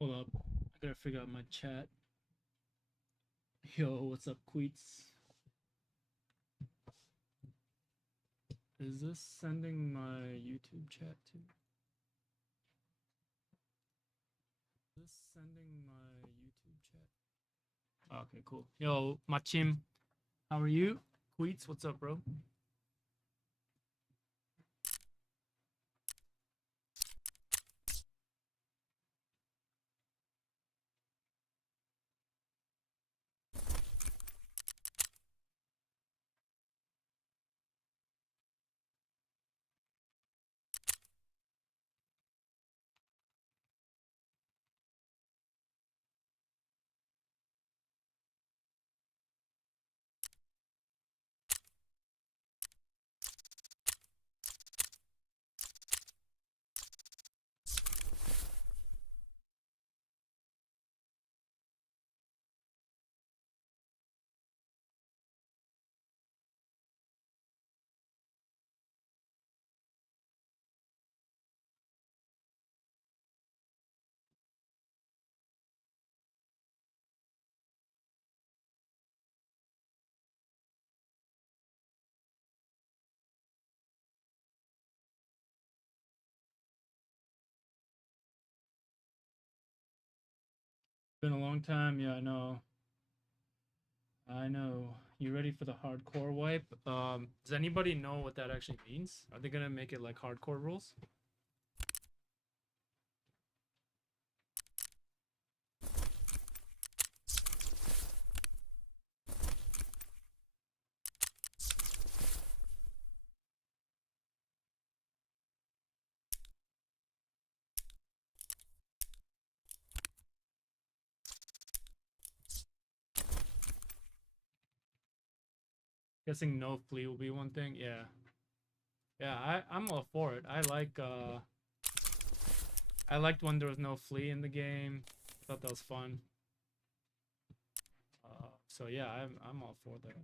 Hold up. I gotta figure out my chat. Yo, what's up, Queets? Is this sending my YouTube chat too? Is this sending my YouTube chat? Okay, cool. Yo, Machim, how are you? Queets, what's up, bro? Been a long time. Yeah, I know. I know. You ready for the hardcore wipe? Does anybody know what that actually means? Are they gonna make it like hardcore rules? Guessing no flea will be one thing. Yeah. Yeah, I'm all for it. I liked when there was no flea in the game. I thought that was fun. So yeah, I'm all for that.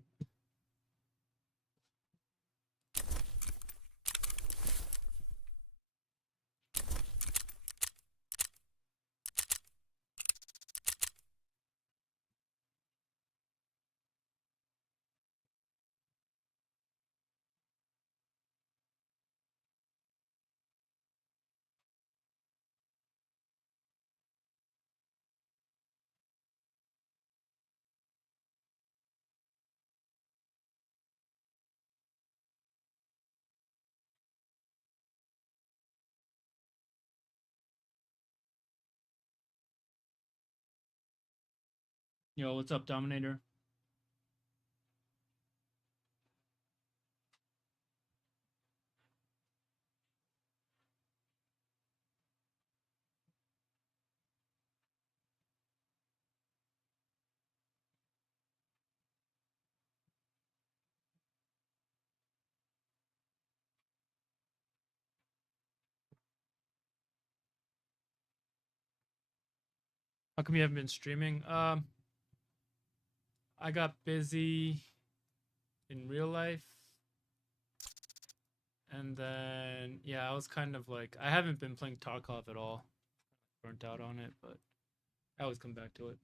Yo, what's up, Dominator? How come you haven't been streaming? I got busy in real life, and then yeah, I was kind of like I haven't been playing Tarkov at all. Burnt out on it, but I always come back to it.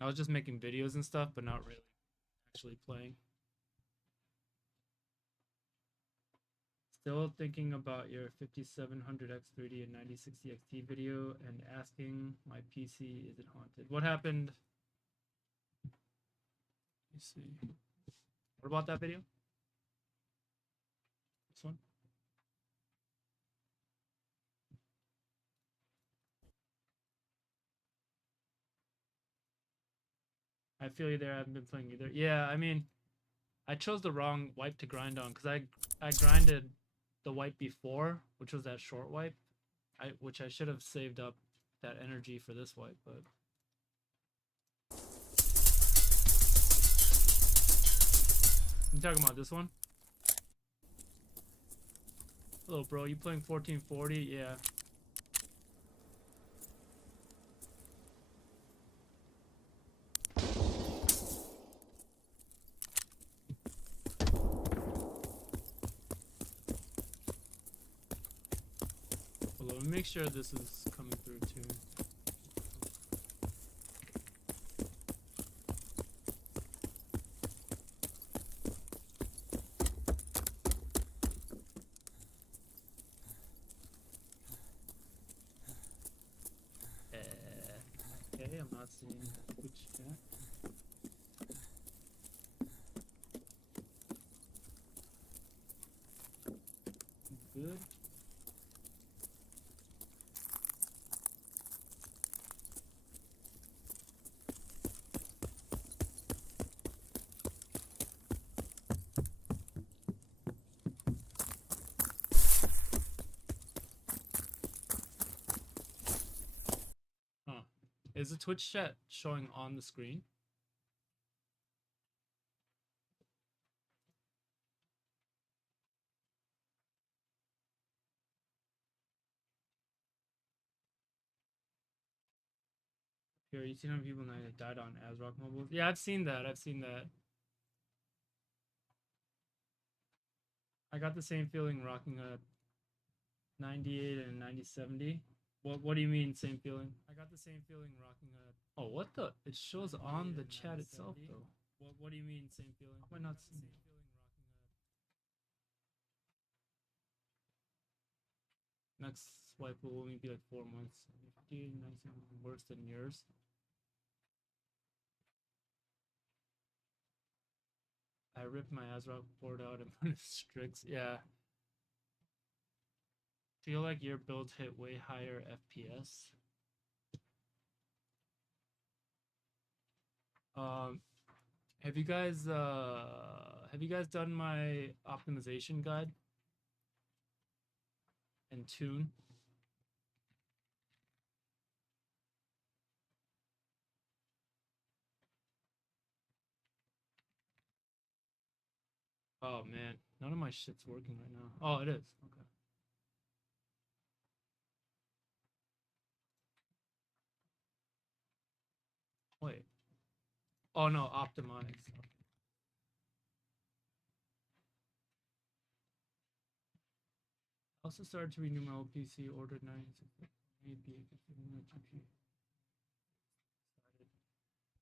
I was just making videos and stuff, but not really actually playing. Still thinking about your 5700X3D and 9060 XT video and asking my PC, is it haunted? What happened? Let me see. What about that video? This one? I feel you there. I haven't been playing either. Yeah, I mean, I chose the wrong wipe to grind on because I grinded the wipe before, which was that short wipe, which I should have saved up that energy for this wipe, but. You talking about this one? Hello, bro. You playing 1440? Yeah. Hello. let me make sure this is coming through too. Okay, I'm not seeing Twitch chat. Good. Huh. Is the Twitch chat showing on the screen? Here, you seen how many people died on ASRock mobiles? Yeah, I've seen that. I've seen that. I got the same feeling rocking a 98 and 9070. What do you mean same feeling? I got the same feeling rocking a. Oh, what the? It shows on the chat itself though. What do you mean same feeling? Why not same feeling rocking a. Next swipe will only be like 4 months. 15, 97, worse than yours. I ripped my ASRock board out and put it Strix. Yeah. Feel like your build hit way higher FPS. Have you guys done my optimization guide and tune? Oh man, none of my shit's working right now. Oh, it is. Okay. Wait. Oh no, optimize. Also started to renew my old PC, ordered 96. Maybe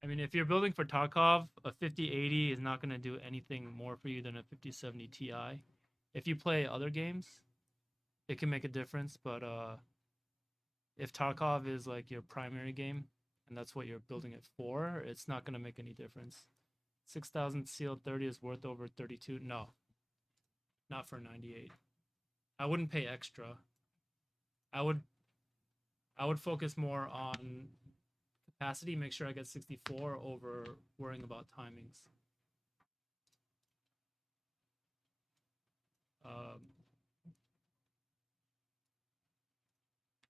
I mean, if you're building for Tarkov, a 5080 is not going to do anything more for you than a 5070 Ti. If you play other games, it can make a difference, but if Tarkov is like your primary game and that's what you're building it for, it's not going to make any difference. 6,000 sealed 30 is worth over 32. No, not for 98. I wouldn't pay extra. I would focus more on capacity, make sure I get 64 over worrying about timings.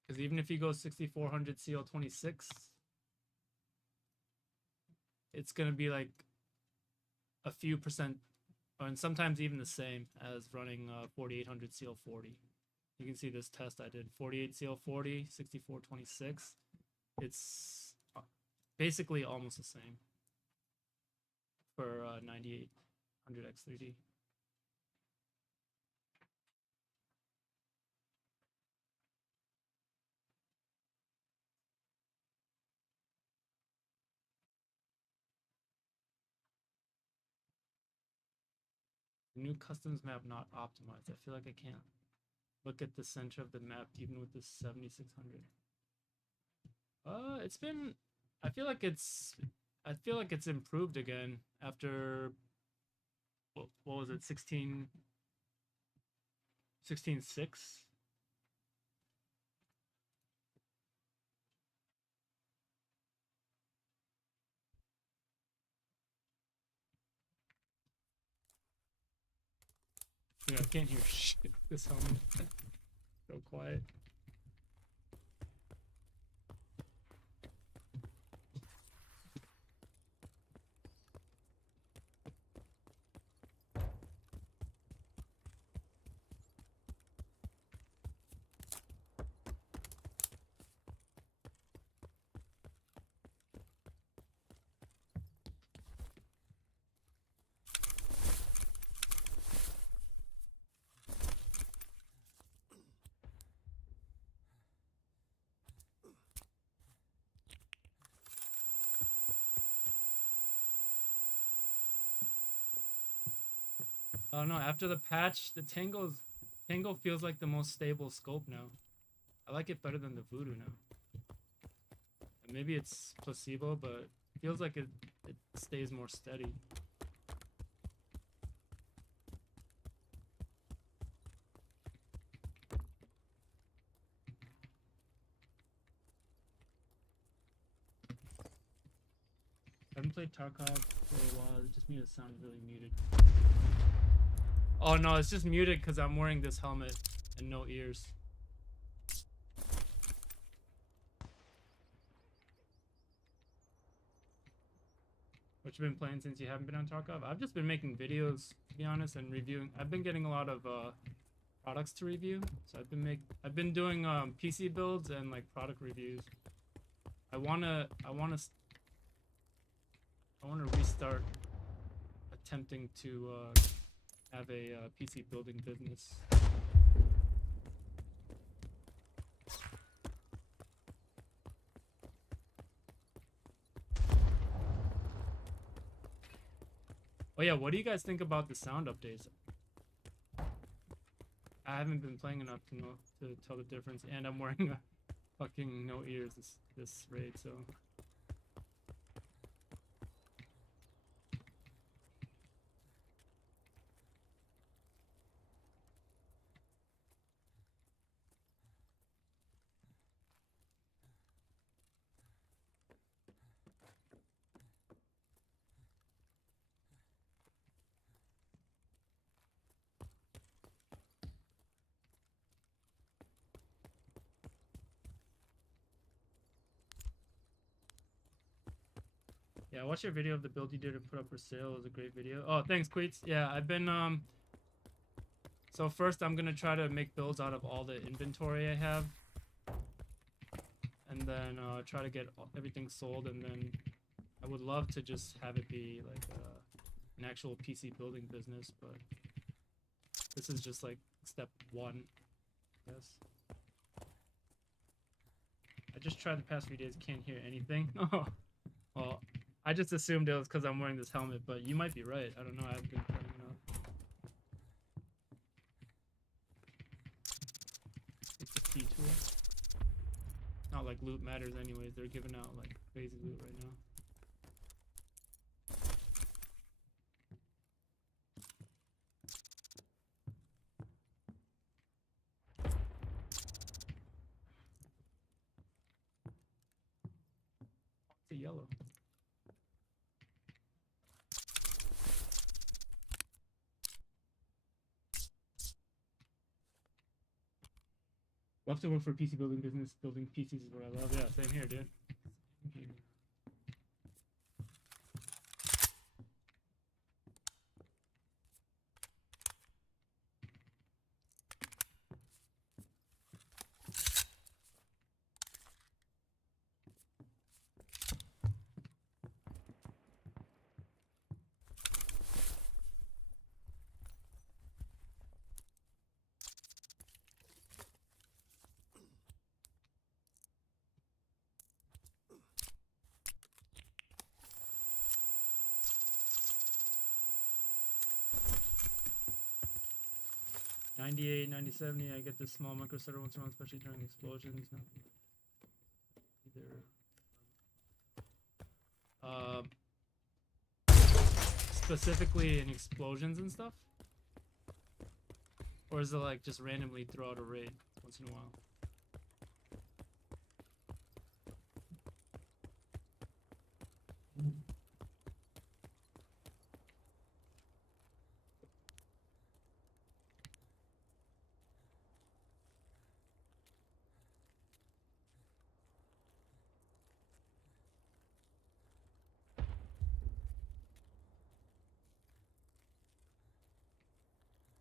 Because even if you go 6400 CL26, it's going to be like a few percent, and sometimes even the same as running 4800 CL40. You can see this test I did 48 CL40, 6426. It's basically almost the same for 9800 X3D. New customs map not optimized. I feel like I can't look at the center of the map even with this 7600. It's been. I feel like it's improved again after. What was it? 16.6. Yeah, I can't hear shit. This helmet. So quiet. Oh no, after the patch, the Tango feels like the most stable scope now. I like it better than the Voodoo now. And maybe it's placebo, but it feels like it stays more steady. I haven't played Tarkov for a while. It just made it sound really muted. Oh no, it's just muted because I'm wearing this helmet and no ears. What you been playing since you haven't been on Tarkov? I've just been making videos, to be honest, and reviewing. I've been getting a lot of products to review, so I've been doing PC builds and like product reviews. I wanna restart attempting to have a PC building business. Oh yeah, what do you guys think about the sound updates? I haven't been playing enough to know to tell the difference, and I'm wearing a fucking no ears this raid, so. Yeah, watch your video of the build you did to put up for sale. It was a great video. Oh, thanks, Queets. Yeah, I've been so first I'm gonna try to make builds out of all the inventory I have, and then try to get everything sold, and then I would love to just have it be like an actual PC building business, but this is just like step one, I guess. I just tried the past few days, can't hear anything. Oh, well, I just assumed it was because I'm wearing this helmet, but you might be right. I don't know. I've been playing enough. It's a key tool. Not like loot matters anyways. They're giving out like crazy loot right now. It's a yellow. Love to work for a PC building business. Building PCs is what I love. Yeah, same here, dude. Same here. '98, 9070, I get this small micro stutter once in a while, especially during explosions. Specifically in explosions and stuff? Or is it like just randomly throughout a raid once in a while?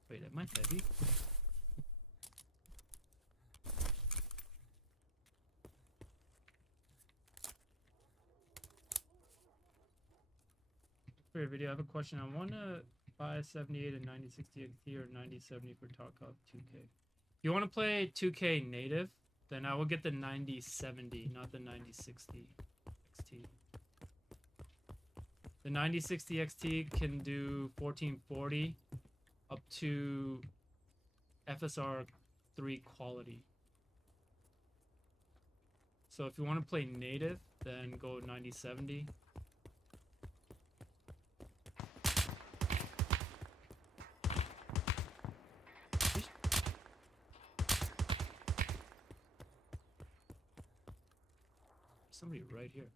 Wait, am I heavy? For your video, I have a question. I want to buy 78 and 9060 XT or 9070 for Tarkov 2K. If you want to play 2K native, then I will get the 9070, not the 9060 XT. The 9060 XT can do 1440 up to FSR 3 quality. So if you want to play native, then go 9070. Somebody right here.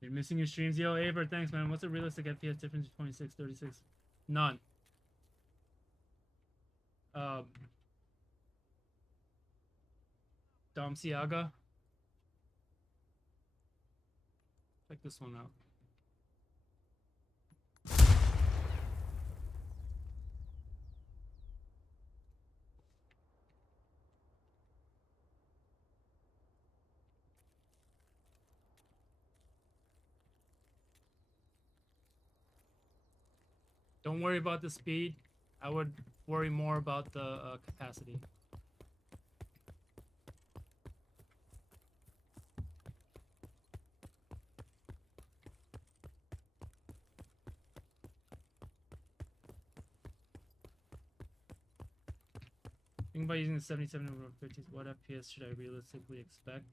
You're missing your streams. Yo, Aver, thanks, man. What's the realistic FPS difference between 26, 36? None. Dom Siaga. Check this one out. Don't worry about the speed. I would worry more about the capacity. Think about using the 77 over 50s. What FPS should I realistically expect?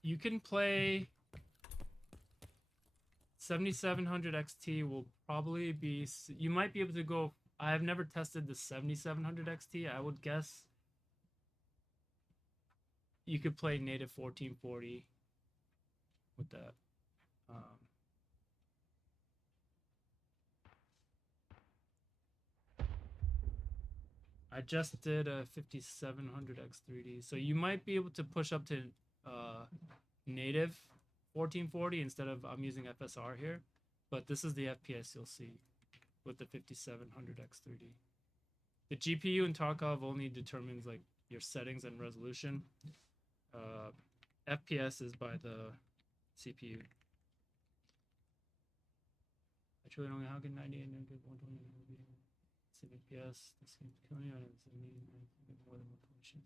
You can play 7700 XT will probably be, you might be able to go, I have never tested the 7700 XT. I would guess you could play native 1440 with that. I just did a 5700 X3D, so you might be able to push up to native 1440 instead of, I'm using FSR here, but this is the FPS you'll see with the 5700 X3D. The GPU in Tarkov only determines like your settings and resolution. FPS is by the CPU. I truly don't know how can 98 and 120 be FPS. This game's killing me. I need more than 1 position.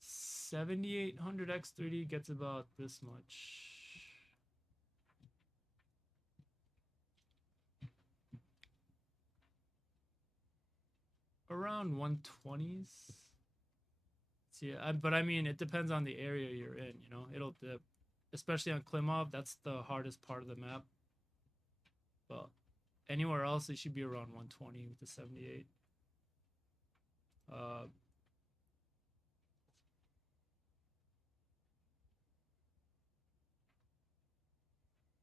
7800 X3D gets about this much. Around 120s. See, but I mean, it depends on the area you're in, you know? It'll dip. Especially on Klimov, that's the hardest part of the map. But anywhere else, it should be around 120 with the 78.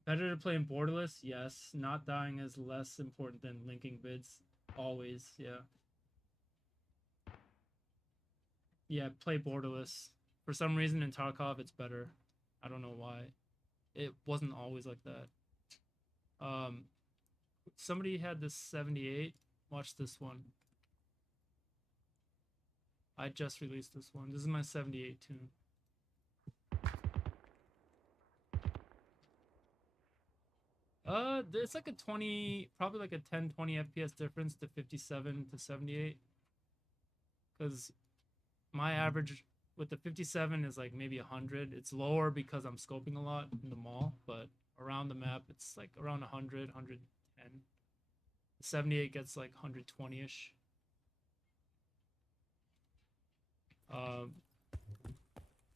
Better to play in borderless? Yes. Not dying is less important than linking bids. Always, yeah. Yeah, play borderless. For some reason in Tarkov, it's better. I don't know why. It wasn't always like that. Somebody had this 78. Watch this one. I just released this one. This is my 78 tune. It's like a 20, probably like a 10-20 FPS difference to 57 to 78. Because my average with the 57 is like maybe 100. It's lower because I'm scoping a lot in the mall, but around the map it's like around 100, 110. The 78 gets like 120-ish.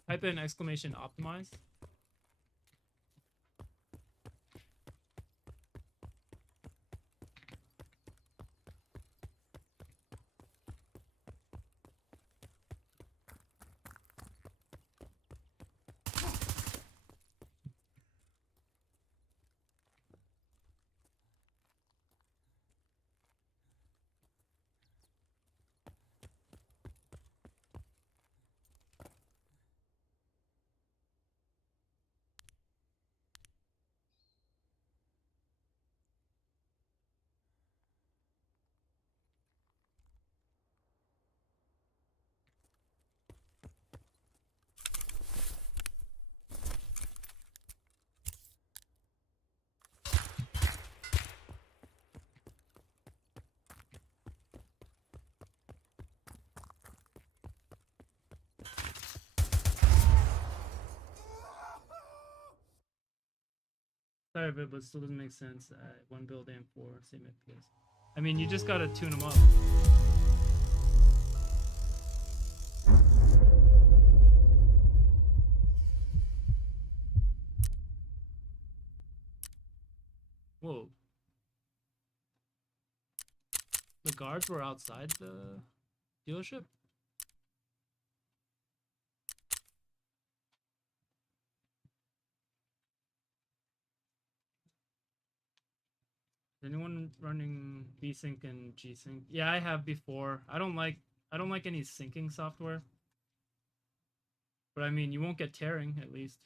Type in exclamation optimize. Sorry, but still doesn't make sense. One build and 4, same FPS. I mean, you just gotta tune them up. Whoa. The guards were outside the dealership? Is anyone running VSync and G-Sync? Yeah, I have before. I don't like any syncing software. But I mean, you won't get tearing, at least.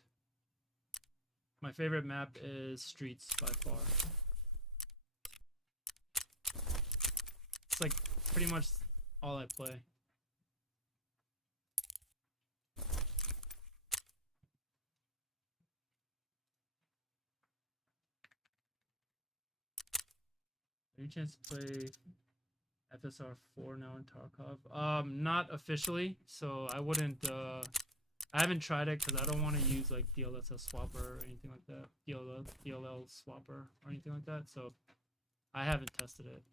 My favorite map is Streets by far. It's like pretty much all I play. Any chance to play FSR 4 now in Tarkov? Not officially, so I wouldn't. I haven't tried it because I don't want to use like DLSS swapper or anything like that. DLL swapper or anything like that. So I haven't tested it.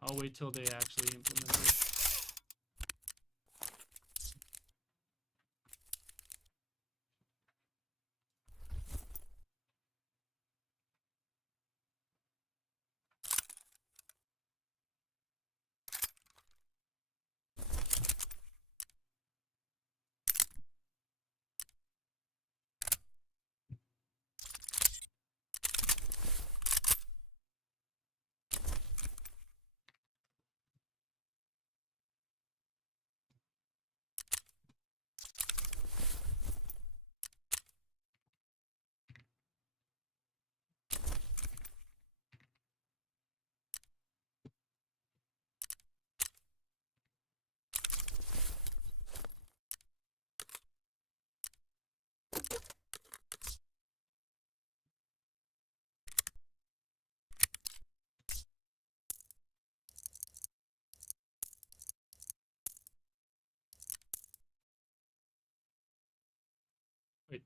I'll wait till they actually implement it. Wait,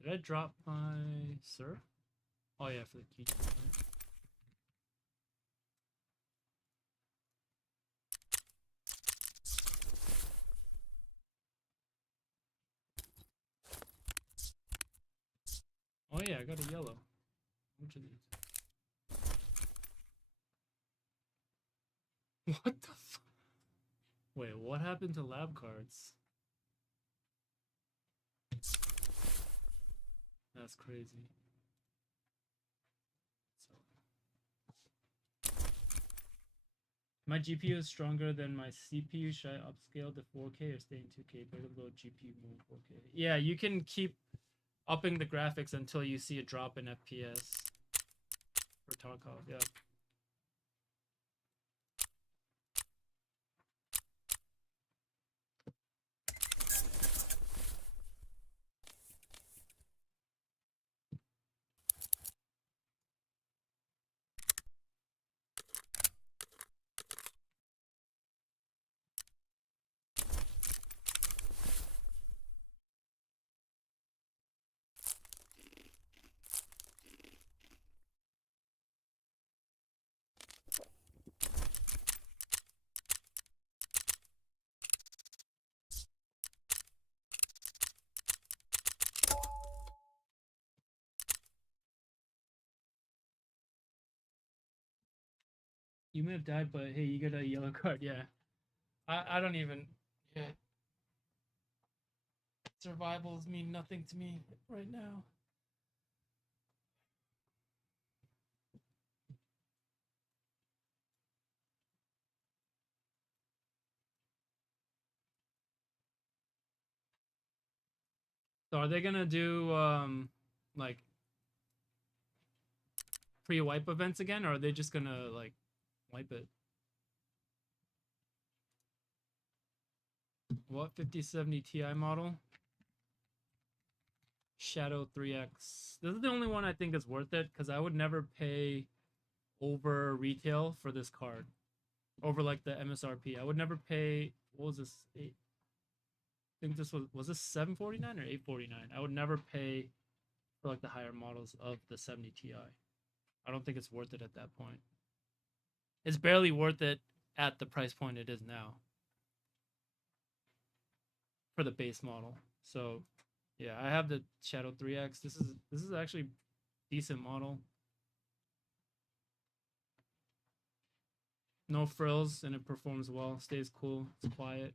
did I drop my sir? Oh yeah, for the key. Oh yeah, I got a yellow. Which of these? What the f- Wait, what happened to lab cards? That's crazy. My GPU is stronger than my CPU. Should I upscale to 4K or stay in 2K? Better load GPU more 4K. Yeah, you can keep upping the graphics until you see a drop in FPS for Tarkov. Yeah. You may have died, but hey, you get a yellow card. Yeah. I don't even. Yeah. Survivals mean nothing to me right now. So are they gonna do like pre-wipe events again, or are they just gonna like wipe it? What 5070 Ti model? Shadow 3X. This is the only one I think is worth it because I would never pay over retail for this card. Over like the MSRP. I would never pay, what was this? I think this was this 749 or 849? I would never pay for like the higher models of the 70 Ti. I don't think it's worth it at that point. It's barely worth it at the price point it is now for the base model. So yeah, I have the Shadow 3X. This is actually decent model. No frills, and it performs well. Stays cool. It's quiet.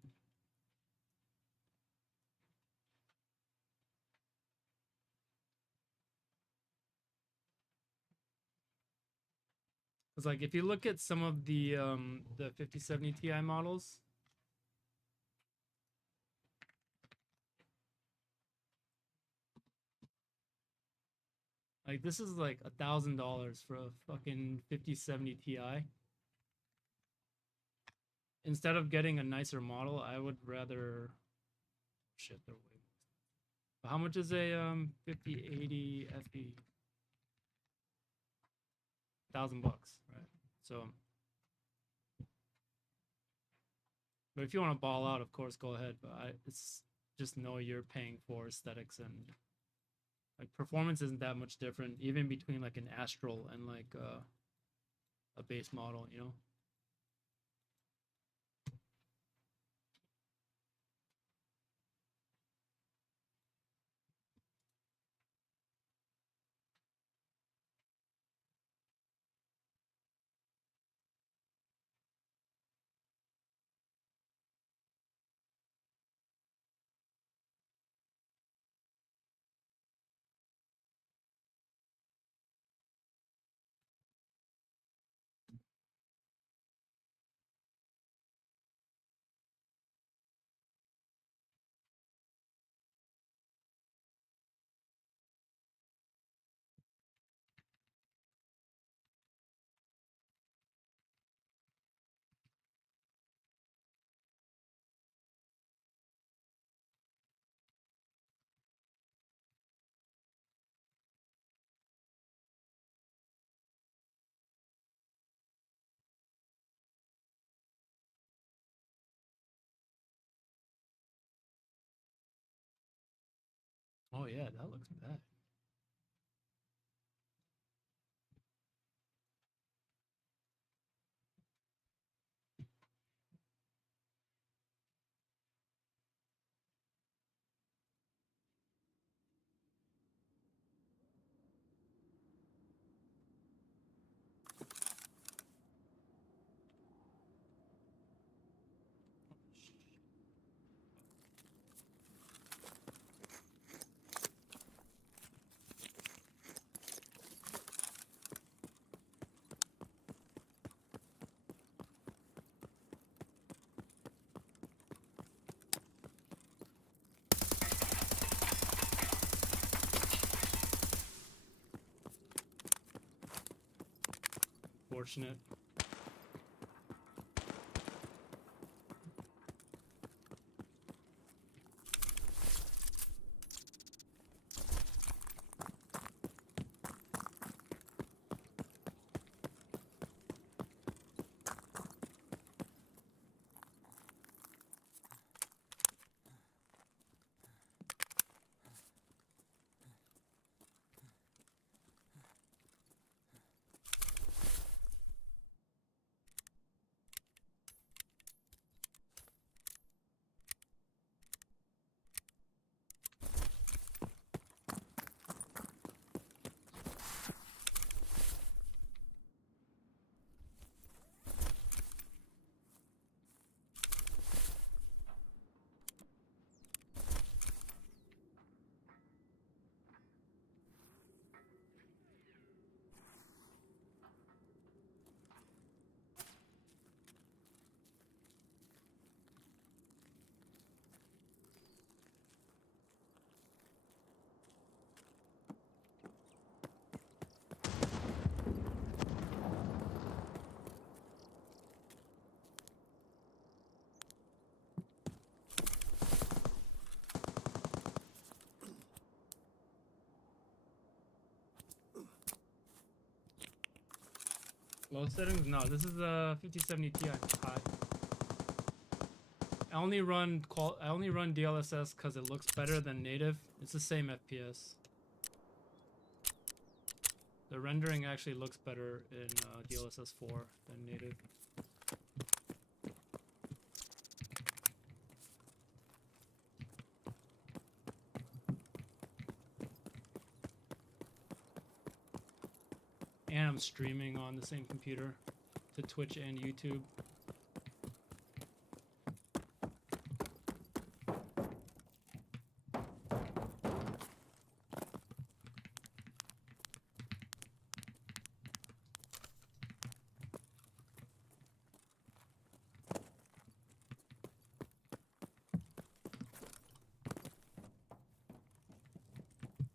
It's like if you look at some of the 5070 Ti models, like this is like $1,000 for a fucking 5070 Ti. Instead of getting a nicer model, I would rather shit. They're way. How much is a 5080 FE? $1,000, right? So, but if you want to ball out, of course, go ahead. But it's just know you're paying for aesthetics, and like performance isn't that much different, even between like an Astral and like a base model, you know. Oh yeah, that looks bad. Fortunate. Low settings? No, this is a 5070 Ti high. I only run DLSS because it looks better than native. It's the same FPS. The rendering actually looks better in DLSS 4 than native. And I'm streaming on the same computer to Twitch and YouTube.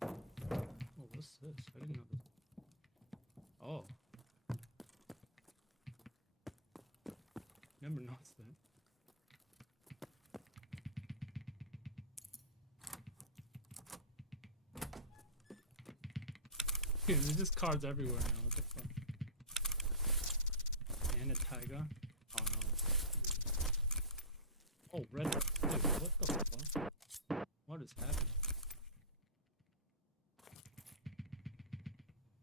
Oh, what's this? I didn't know this. Oh. Never noticed that. There's just cards everywhere now. What the fuck? And a taiga. Oh no. Oh, red. Dude, what the fuck? What is happening?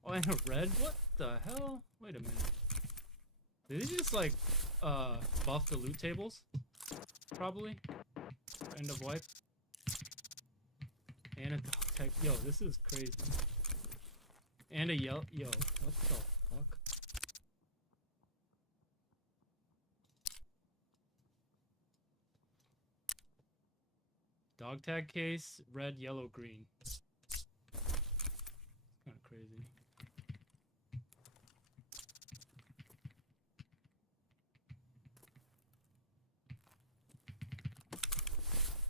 Oh, and a red? What the hell? Wait a minute. Did they just like buff the loot tables? Probably. End of wipe. And a dog tag. Yo, this is crazy. And a yellow. Yo, what the fuck? Dog tag case, red, yellow, green. Kind of crazy.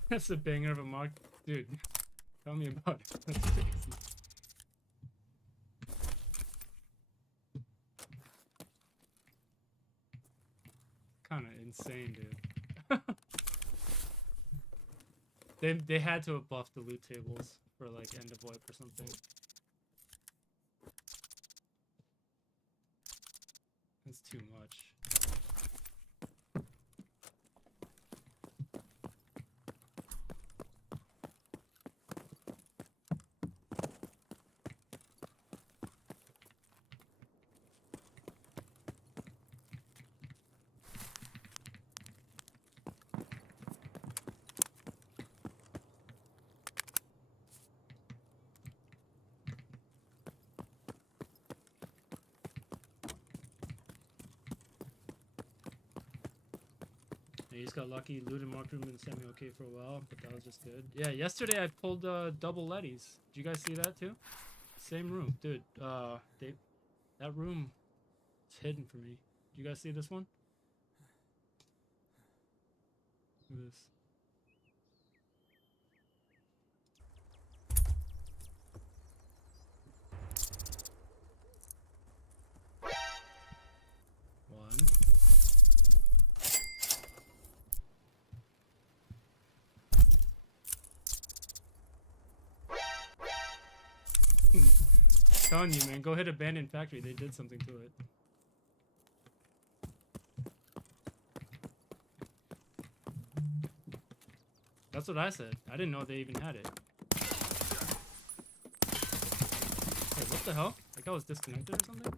That's a banger of a mark. Dude, tell me about it. That's crazy. Kind of insane, dude. They had to have buffed the loot tables for like end of wipe or something. That's too much. You just got lucky, looted marked room and semi-okay for a while, but that was just good. Yeah, yesterday I pulled double letties. Did you guys see that too? Same room. Dude, that room is hidden for me. Did you guys see this one? Look at this. Telling you, man, go hit abandoned factory. They did something to it. That's what I said. I didn't know they even had it. Hey, what the hell? Like I was disconnected or something?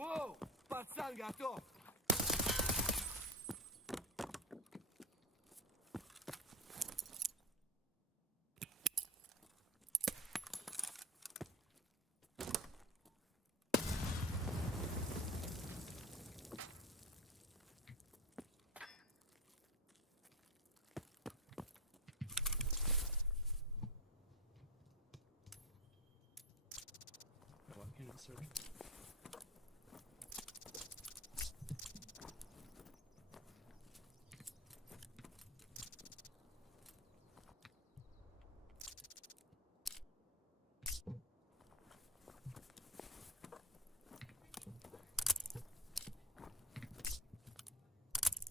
Воу! Пацан готов! processor.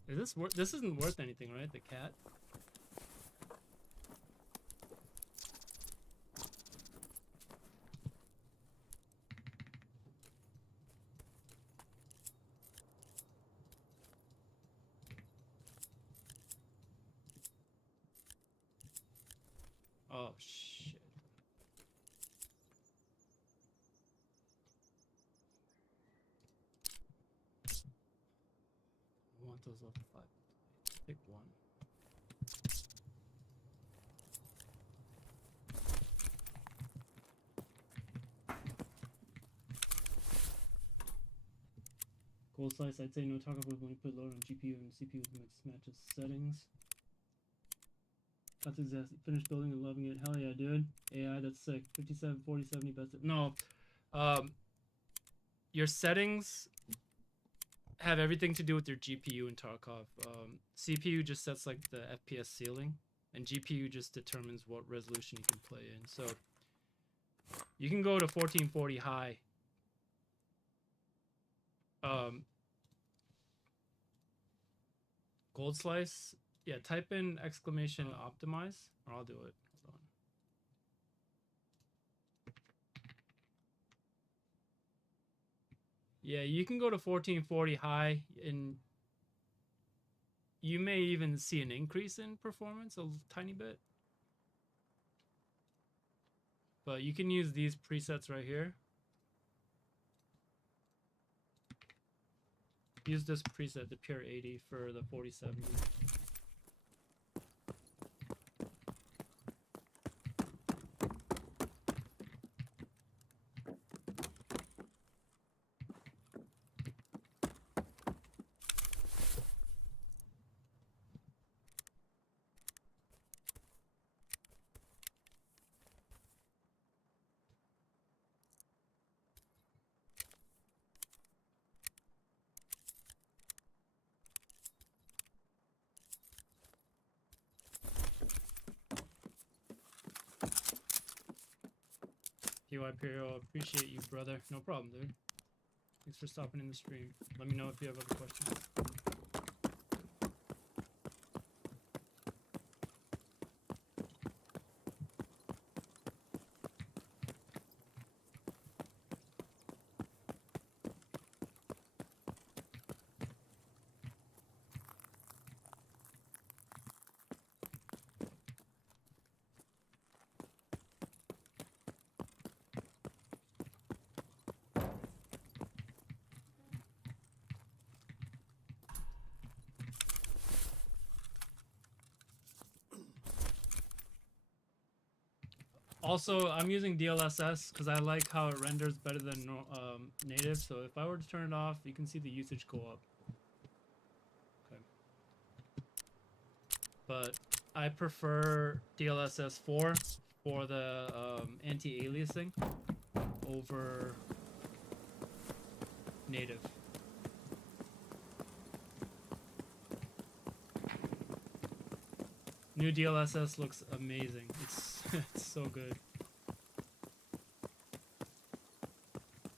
Is this worth? This isn't worth anything, right? The cat. Oh shit. I want those level 5. Pick one. Gold slice, I'd say no Tarkov when you put load on GPU and CPU matches settings. That's exactly finished building and loving it. Hell yeah, dude. AI, that's sick. 57, 40, 70 best. No. Your settings have everything to do with your GPU in Tarkov. CPU just sets like the FPS ceiling, and GPU just determines what resolution you can play in. So you can go to 1440 high. Gold slice. Yeah, type in exclamation optimize, or I'll do it. Hold on. Yeah, you can go to 1440 high, and you may even see an increase in performance a tiny bit. But you can use these presets right here. Use this preset, the pure 80 for the 4070. PY Imperial, appreciate you, brother. No problem, dude. Thanks for stopping in the stream. Let me know if you have other questions. Also, I'm using DLSS because I like how it renders better than native. So if I were to turn it off, you can see the usage go up. Okay. But I prefer DLSS 4 for the anti-aliasing over native. New DLSS looks amazing. It's it's so good.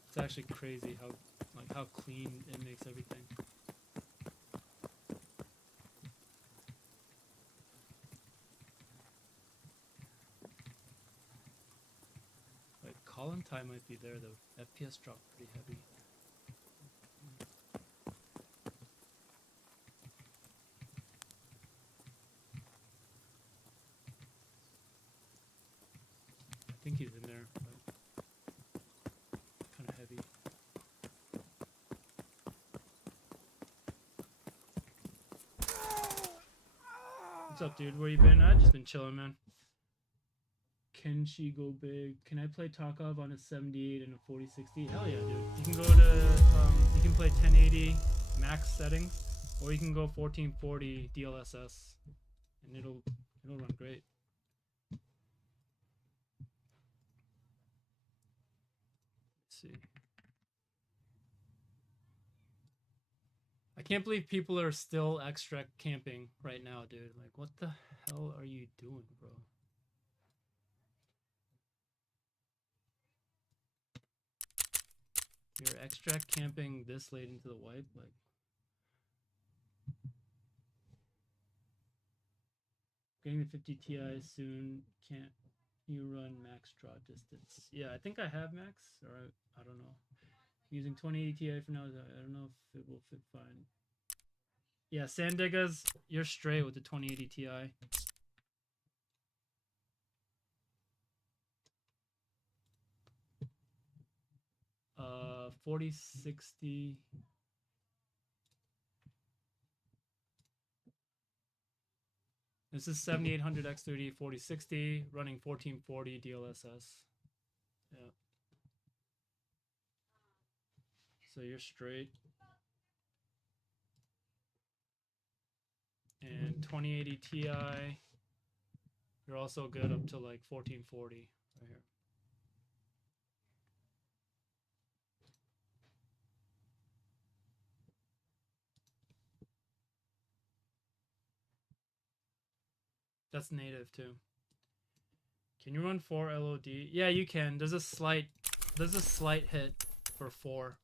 It's actually crazy how clean it makes everything. Like column time might be there though. FPS dropped pretty heavy. I think he's in there, but kind of heavy. What's up, dude? Where you been? I've just been chilling, man. Can she go big? Can I play Tarkov on a 78 and a 4060? Hell yeah, dude. You can go to, you can play 1080 max settings, or you can go 1440 DLSS, and it'll run great. Let's see. can't believe people are still extract camping right now, dude. Like, what the hell are you doing, bro? You're extract camping this late into the wipe, like. Getting the 50 Ti soon. Can't you run max draw distance? Yeah, I think I have max, or I don't know. Using 2080 Ti for now. I don't know if it will fit fine. Yeah, Sandigas, you're straight with the 2080 Ti. 4060. This is 7800 X30 4060 running 1440 DLSS. Yeah. So you're straight. And 2080 Ti, you're also good up to like 1440 right here. That's native too. Can you run 4 LOD? Yeah, you can. There's a slight hit for 4.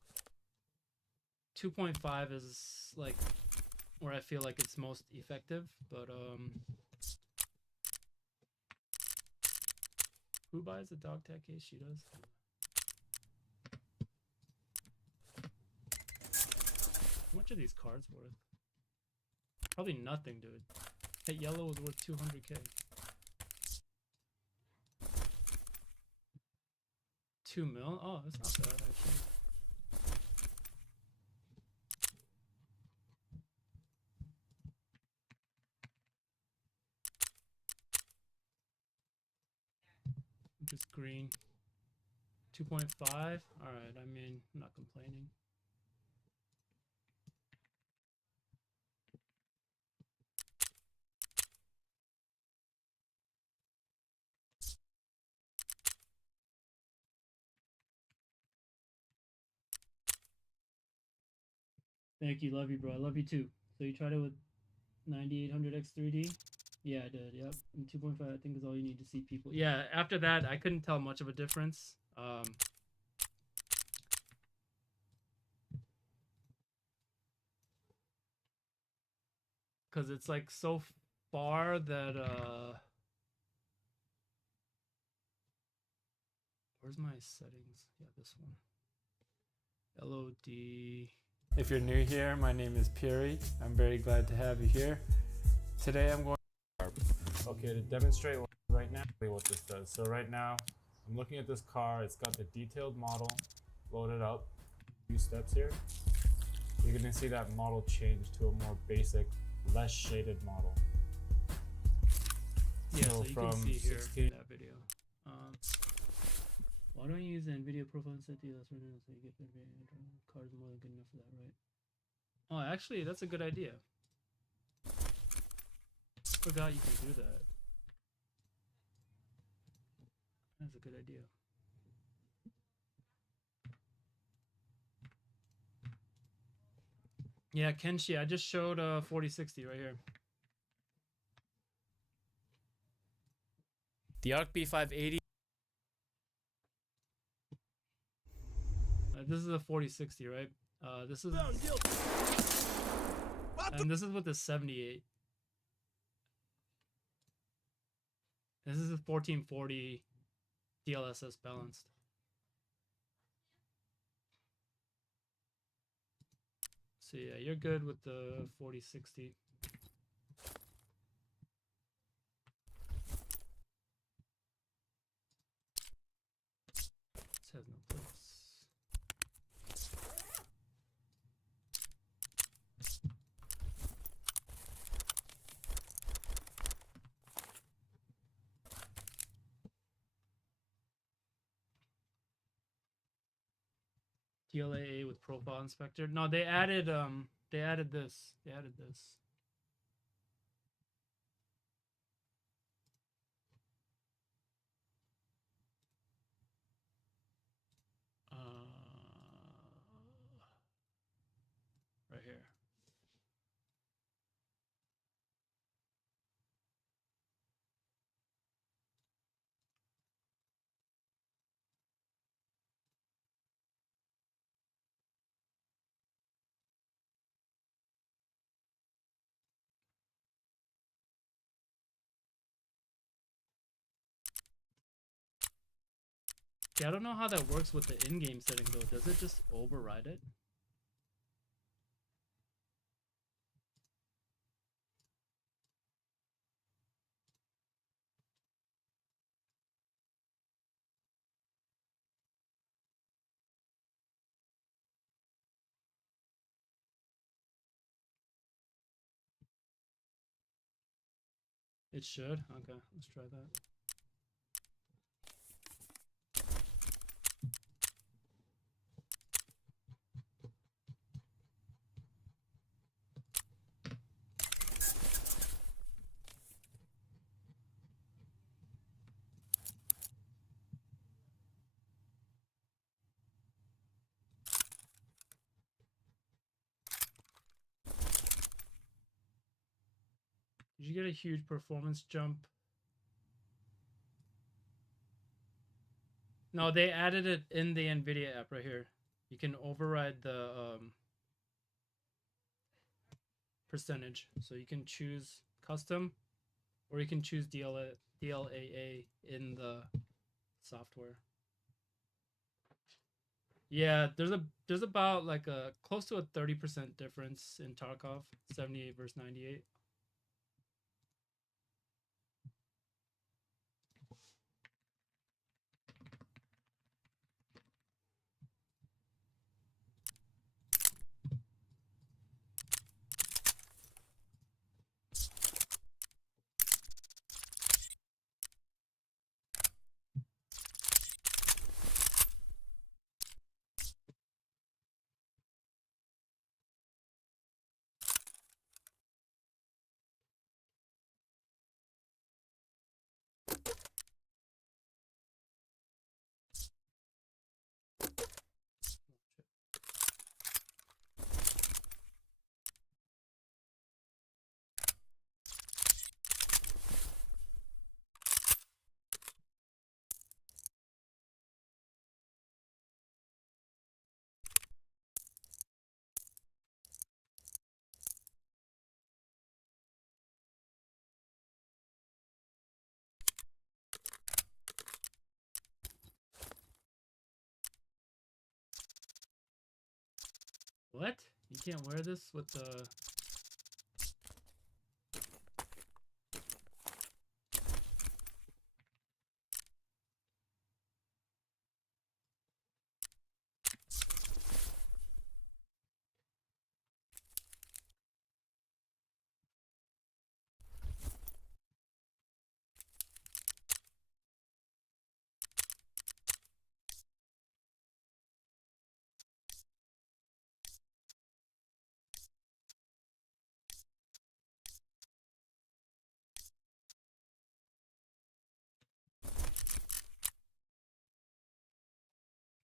2.5 is like where I feel like it's most effective, but who buys the dog tag case? She does. How much are these cards worth? Probably nothing, dude. That yellow was worth 200k. 2 mil? Oh, that's not bad actually. Just green. 2.5. Alright, I mean, I'm not complaining. Thank you, love you, bro. I love you too. So you tried it with 9800 X3D? Yeah, I did. Yep. And 2.5, I think, is all you need to see people. Yeah. After that, I couldn't tell much of a difference. Because it's like so far that where's my settings? Yeah, this one. LOD. If you're new here, my name is Piri. I'm very glad to have you here. Today I'm going to demonstrate right now what this does. So right now, I'm looking at this car. It's got the detailed model loaded up. A few steps here. You're going to see that model change to a more basic, less shaded model. Yeah, so you can see here in that video. Why don't you use the NVIDIA profile and set the last right now so you get better card's more than good enough for that, right? Oh, actually, that's a good idea. Forgot you can do that. That's a good idea. Yeah, Kenshi, I just showed 4060 right here. The ARC B580. This is a 4060, right? This is, and this is with the 78. This is a 1440 DLSS balanced. So yeah, you're good with the 4060. This has no place. DLAA with profile inspector. No, they added this. They added this. Right here. See, I don't know how that works with the in-game setting though. Does it just override it? It should. Okay, let's try that. Did you get a huge performance jump? No, they added it in the NVIDIA app right here. You can override the percentage. So you can choose custom, or you can choose DLAA in the software. Yeah, there's about like a close to a 30% difference in Tarkov, 78 versus 98. What? You can't wear this with the...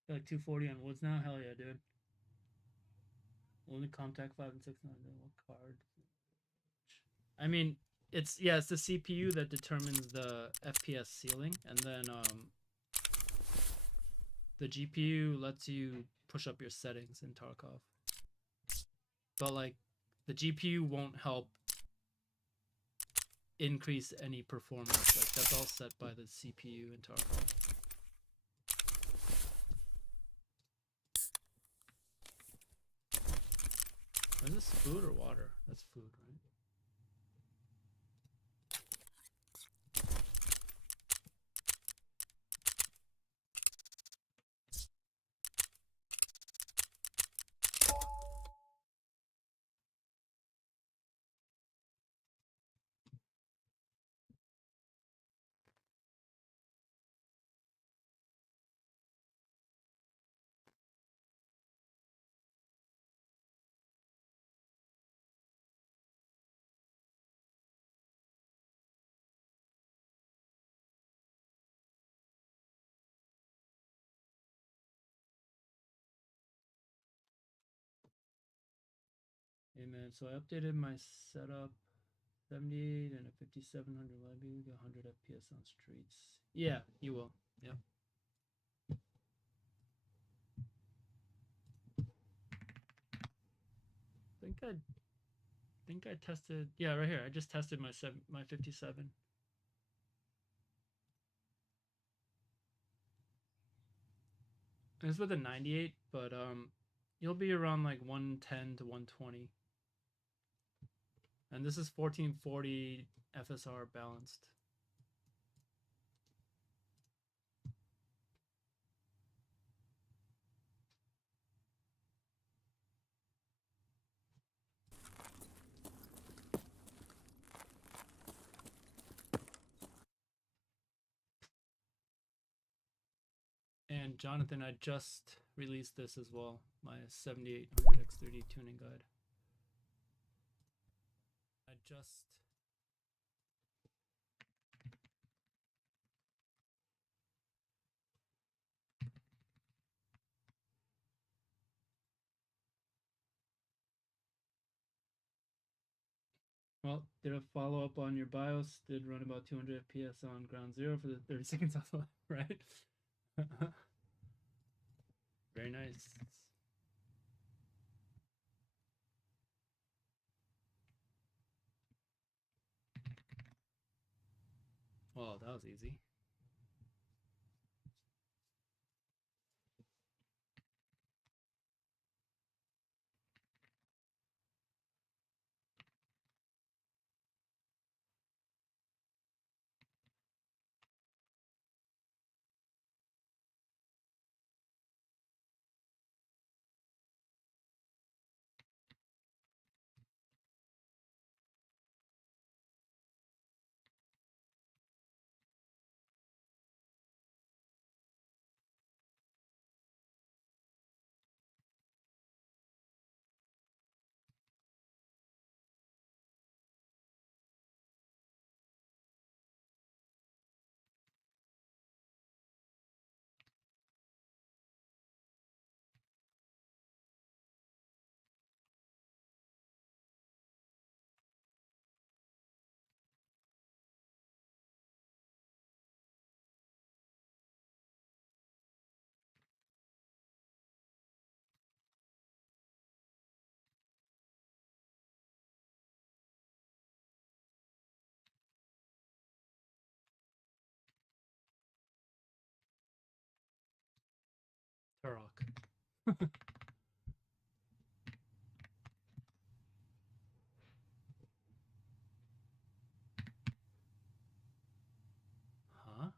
Like 240 on woods now? Hell yeah, dude. Only contact 5 and 6 9. What card? I mean, it's the CPU that determines the FPS ceiling, and then the GPU lets you push up your settings in Tarkov. But like the GPU won't help increase any performance. Like that's all set by the CPU in Tarkov. Is this food or water? That's food, right? Hey man, so I updated my setup. 78 and a 5700 lobby. We got 100 FPS on streets. Yeah, you will. Yeah. I think I tested. Yeah, right here. I just tested my 57. It's with a 98, but you'll be around like 110 to 120. And this is 1440 FSR balanced. And Jonathan, I just released this as well, my 7800 X30 tuning guide. Well, did a follow up on your BIOS, did run about 200 FPS on ground zero for the 30 seconds off, right? Very nice. Oh, that was easy. Turok. Huh?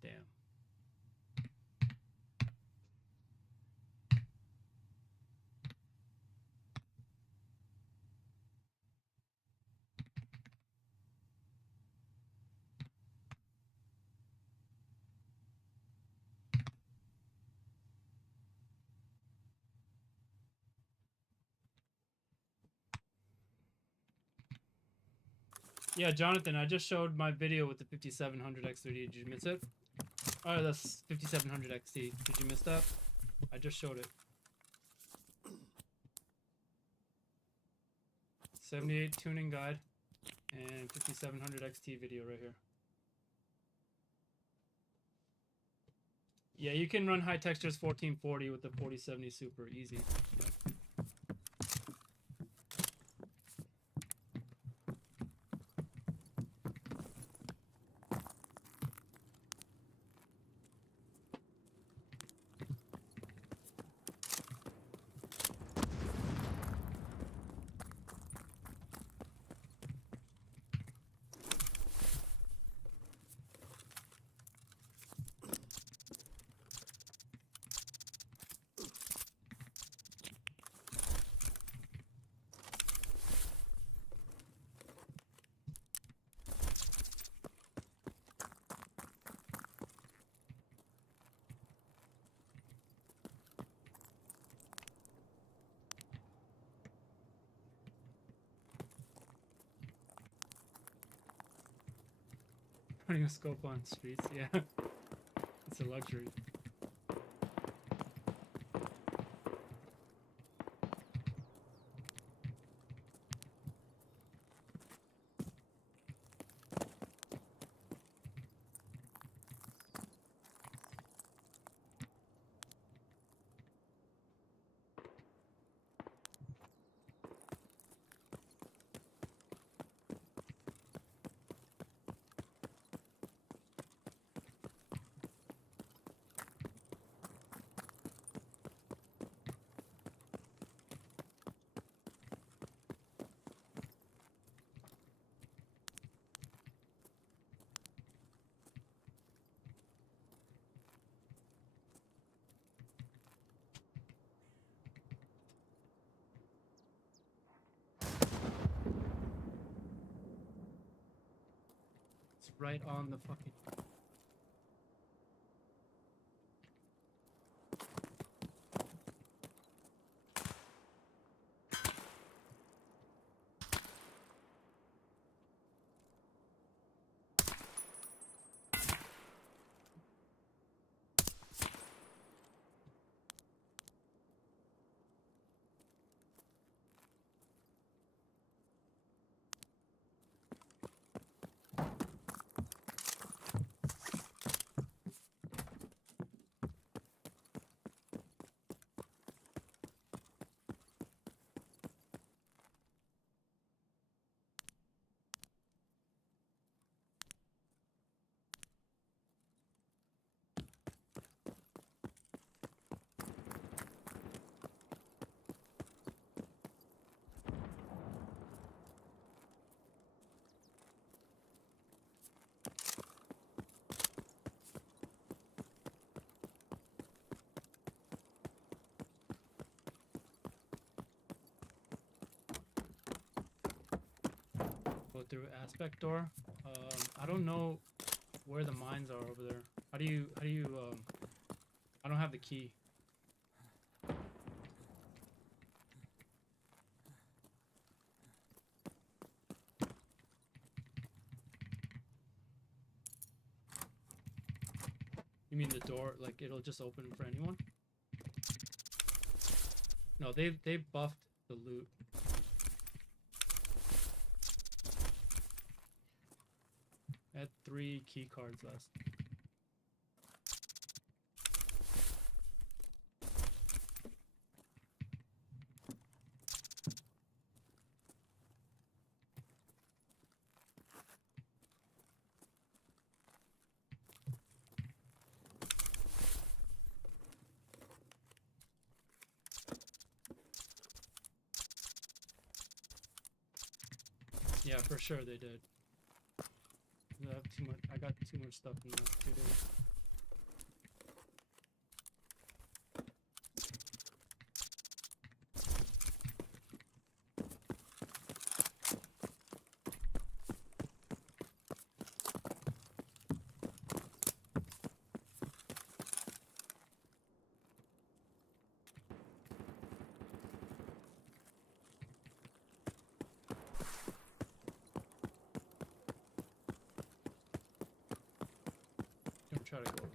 Damn. Yeah, Jonathan, I just showed my video with the 5700 X30. Did you miss it? Oh, that's 5700 XT. Did you miss that? I just showed it. 78 tuning guide and 5700 XT video right here. Yeah, you can run high textures 1440 with the 4070 Super easy. Yeah. Putting a scope on streets, yeah. It's a luxury. right on the fucking. Go through aspect door. I don't know where the mines are over there. How do you I don't have the key. You mean the door, like it'll just open for anyone? No, they buffed the loot. I had 3 key cards last. Yeah, for sure they did. I have too much. I got too much stuff in the last 2 days. Don't try to go around.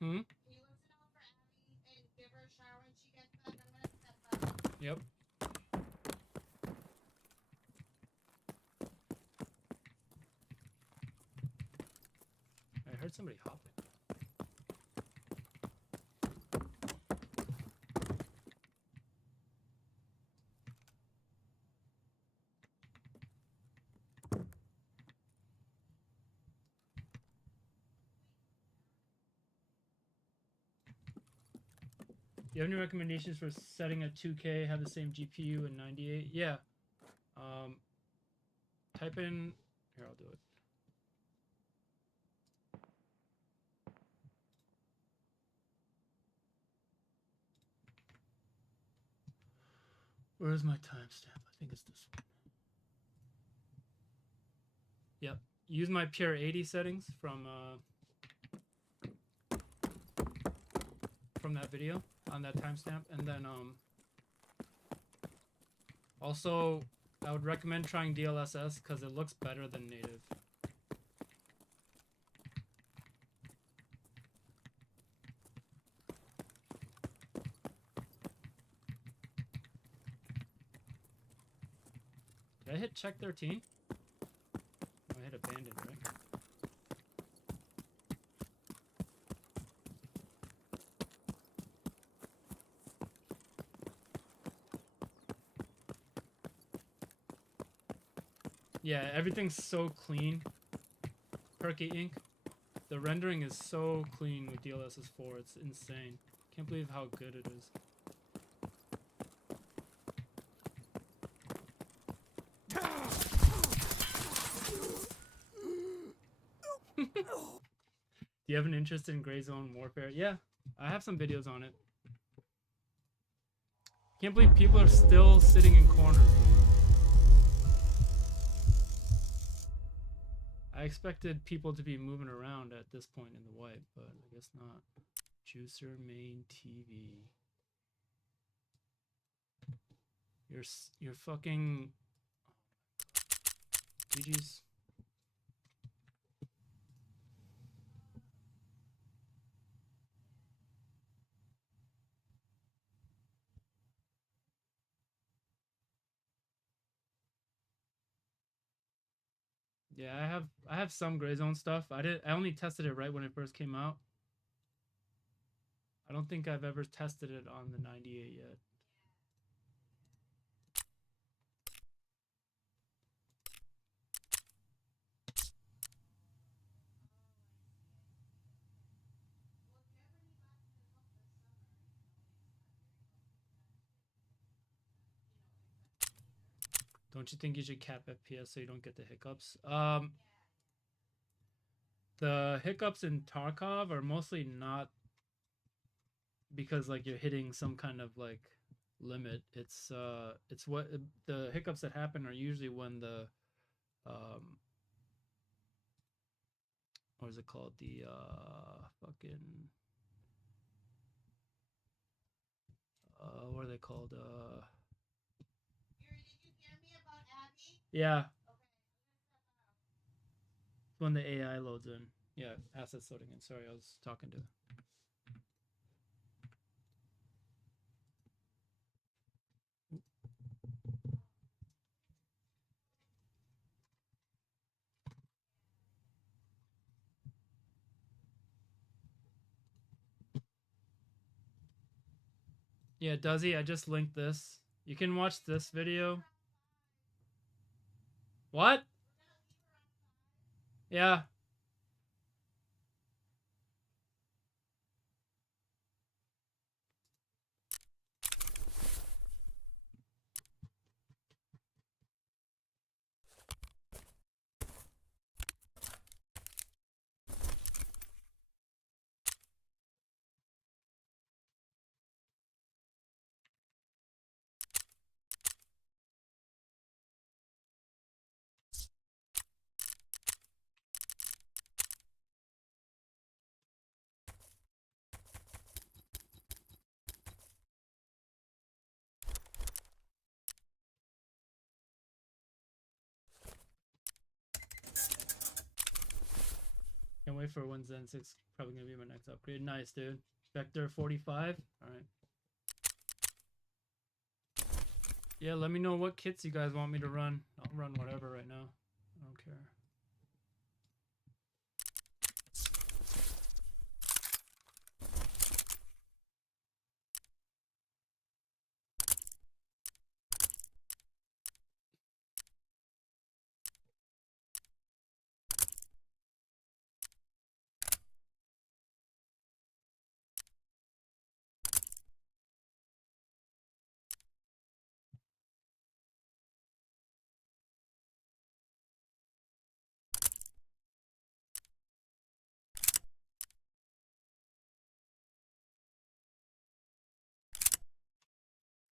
Hmm? Can you listen out for Abby and give her a shower when she gets back? I'm gonna step up. Yep. somebody hopping. You have any recommendations for setting a 2K, have the same GPU and 98? Yeah. Type in, here, I'll do it. Where's my timestamp? I think it's this one. Yep. Use my pure 80 settings from that video on that timestamp, and then also I would recommend trying DLSS because it looks better than native. Did I hit check 13? Oh, I hit abandoned, right? Yeah, everything's so clean. Perky Ink. The rendering is so clean with DLSS 4. It's insane. Can't believe how good it is. Do you have an interest in Gray Zone Warfare? Yeah, I have some videos on it. Can't believe people are still sitting in corners. I expected people to be moving around at this point in the wipe, but I guess not. Juicer main TV. You're fucking. GG's. Yeah, I have some Gray Zone stuff. I only tested it right when it first came out. I don't think I've ever tested it on the 98 yet. Don't you think you should cap FPS so you don't get the hiccups? The hiccups in Tarkov are mostly not because like you're hitting some kind of like limit. It's what the hiccups that happen are usually when the what is it called? The fucking what are they called? Yuri, did you hear me about Abby? Yeah, Okay. when the AI loads in. Yeah, assets loading in. Sorry, I was talking to. Yeah, does he? I just linked this. You can watch this video. What? Yeah. Can't wait for when Zen 6 probably gonna be my next upgrade. Nice, dude. Vector 45. Alright. Yeah, let me know what kits you guys want me to run. I'll run whatever right now. I don't care.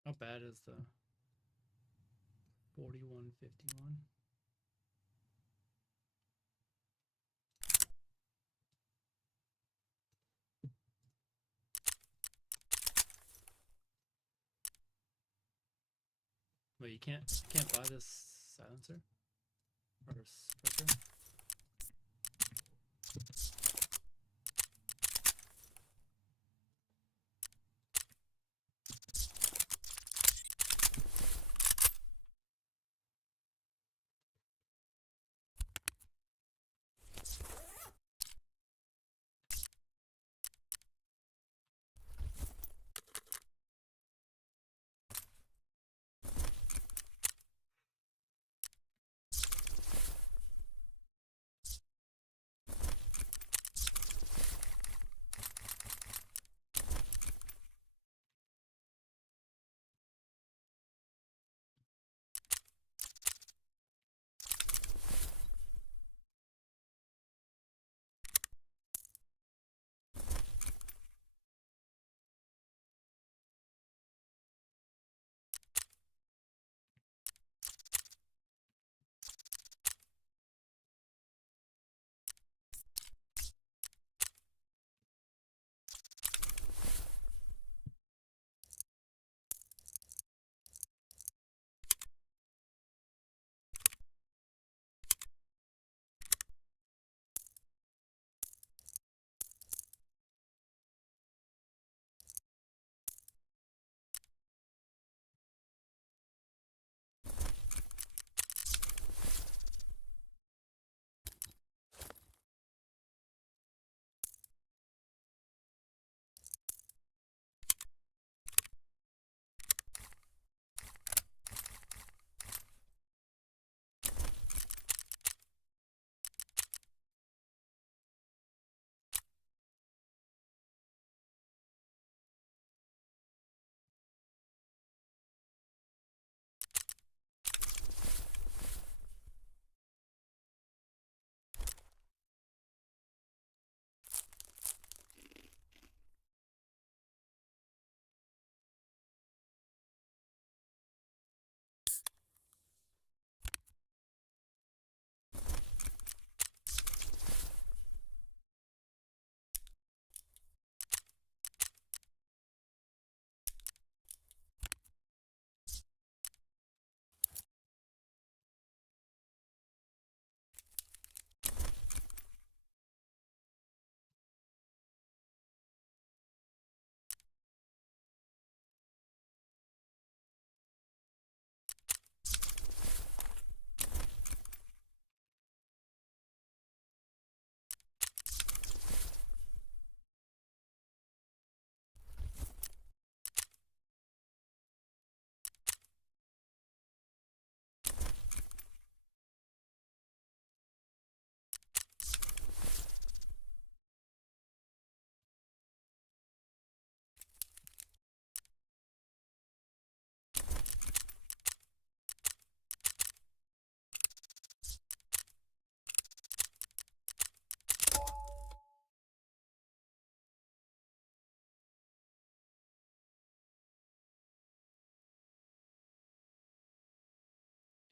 How bad is the 4151? Wait, you can't buy this silencer or suppressor?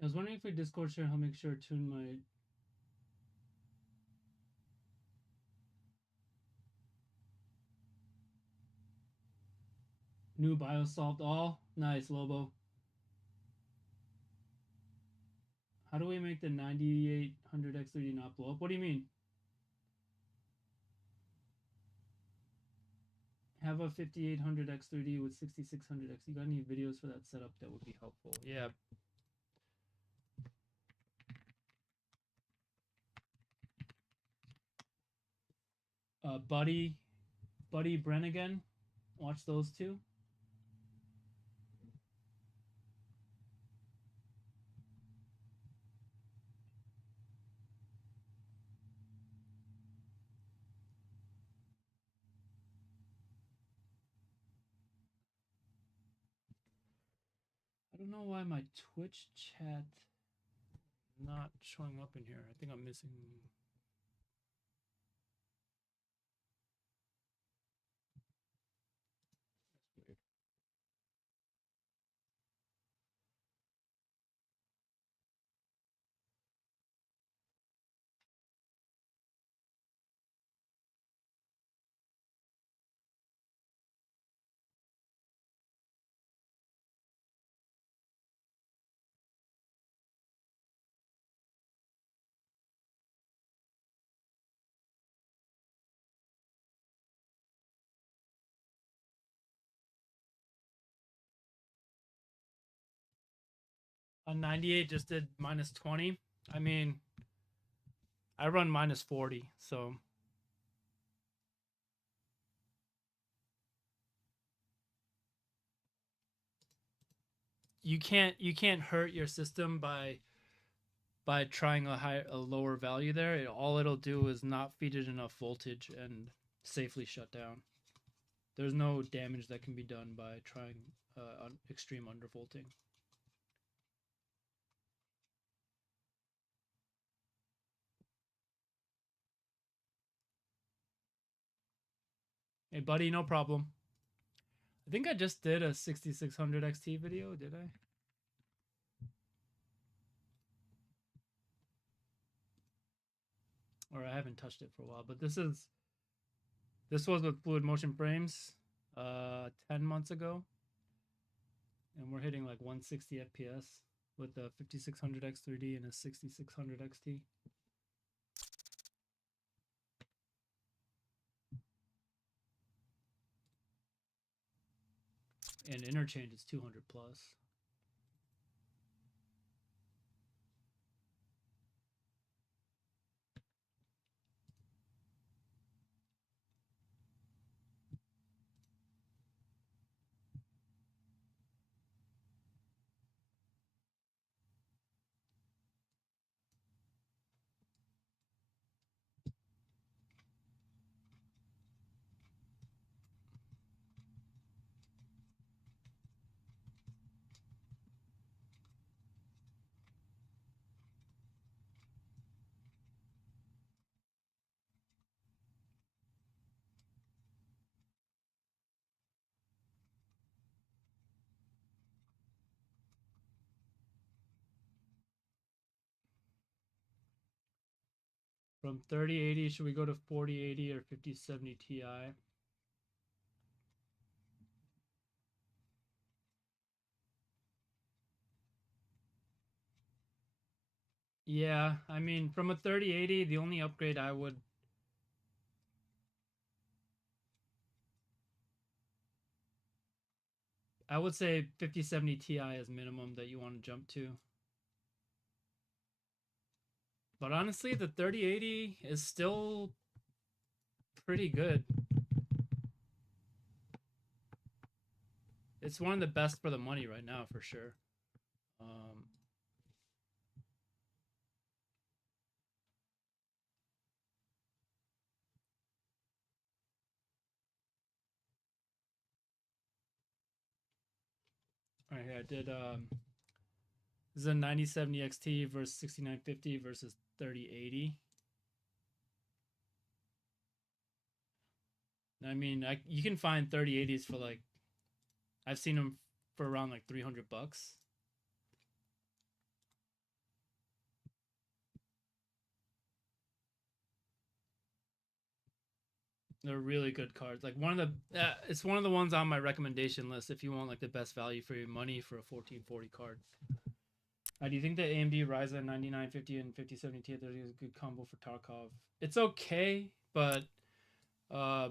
I was wondering if we Discord share, I'll make sure to tune my new bio solved all. Nice, Lobo. How do we make the 9800 X3D not blow up? What do you mean? Have a 5800 X3D with 6600 X. You got any videos for that setup that would be helpful? Yeah. Buddy Brennigan. Watch those two. I don't know why my Twitch chat not showing up in here. I think I'm missing. That's weird. A 98 just did minus 20. I mean, I run minus 40, so you can't hurt your system by trying a lower value there. All it'll do is not feed it enough voltage and safely shut down. There's no damage that can be done by trying extreme undervolting. Hey, buddy, no problem. I think I just did a 6600 XT video, did I? Or I haven't touched it for a while, but this was with fluid motion frames 10 months ago. And we're hitting like 160 FPS with the 5600 X3D and a 6600 XT. And interchange is 200 plus. From 3080, should we go to 4080 or 5070 Ti? Yeah, I mean, from a 3080, the only upgrade I would say 5070 Ti is minimum that you want to jump to. But honestly, the 3080 is still pretty good. It's one of the best for the money right now, for sure. All right, here I did. This is a 9070 XT versus 6950 versus 3080. I mean, you can find 3080s for like, I've seen them for around like $300. They're really good cards. Like it's one of the ones on my recommendation list if you want like the best value for your money for a 1440 card. Do you think the AMD Ryzen 9950 and 5070 Ti is a good combo for Tarkov? It's okay, but a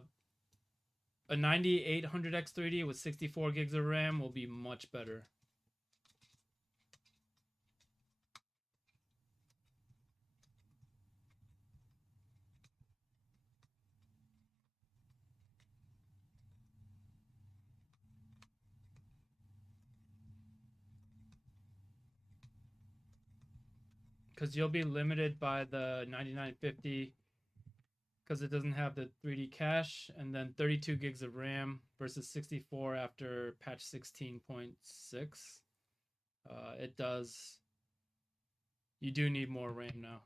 9800 X3D with 64 gigs of RAM will be much better. Because you'll be limited by the 9950 because it doesn't have the 3D cache, and then 32 gigs of RAM versus 64 after patch 16.6. It does. You do need more RAM now.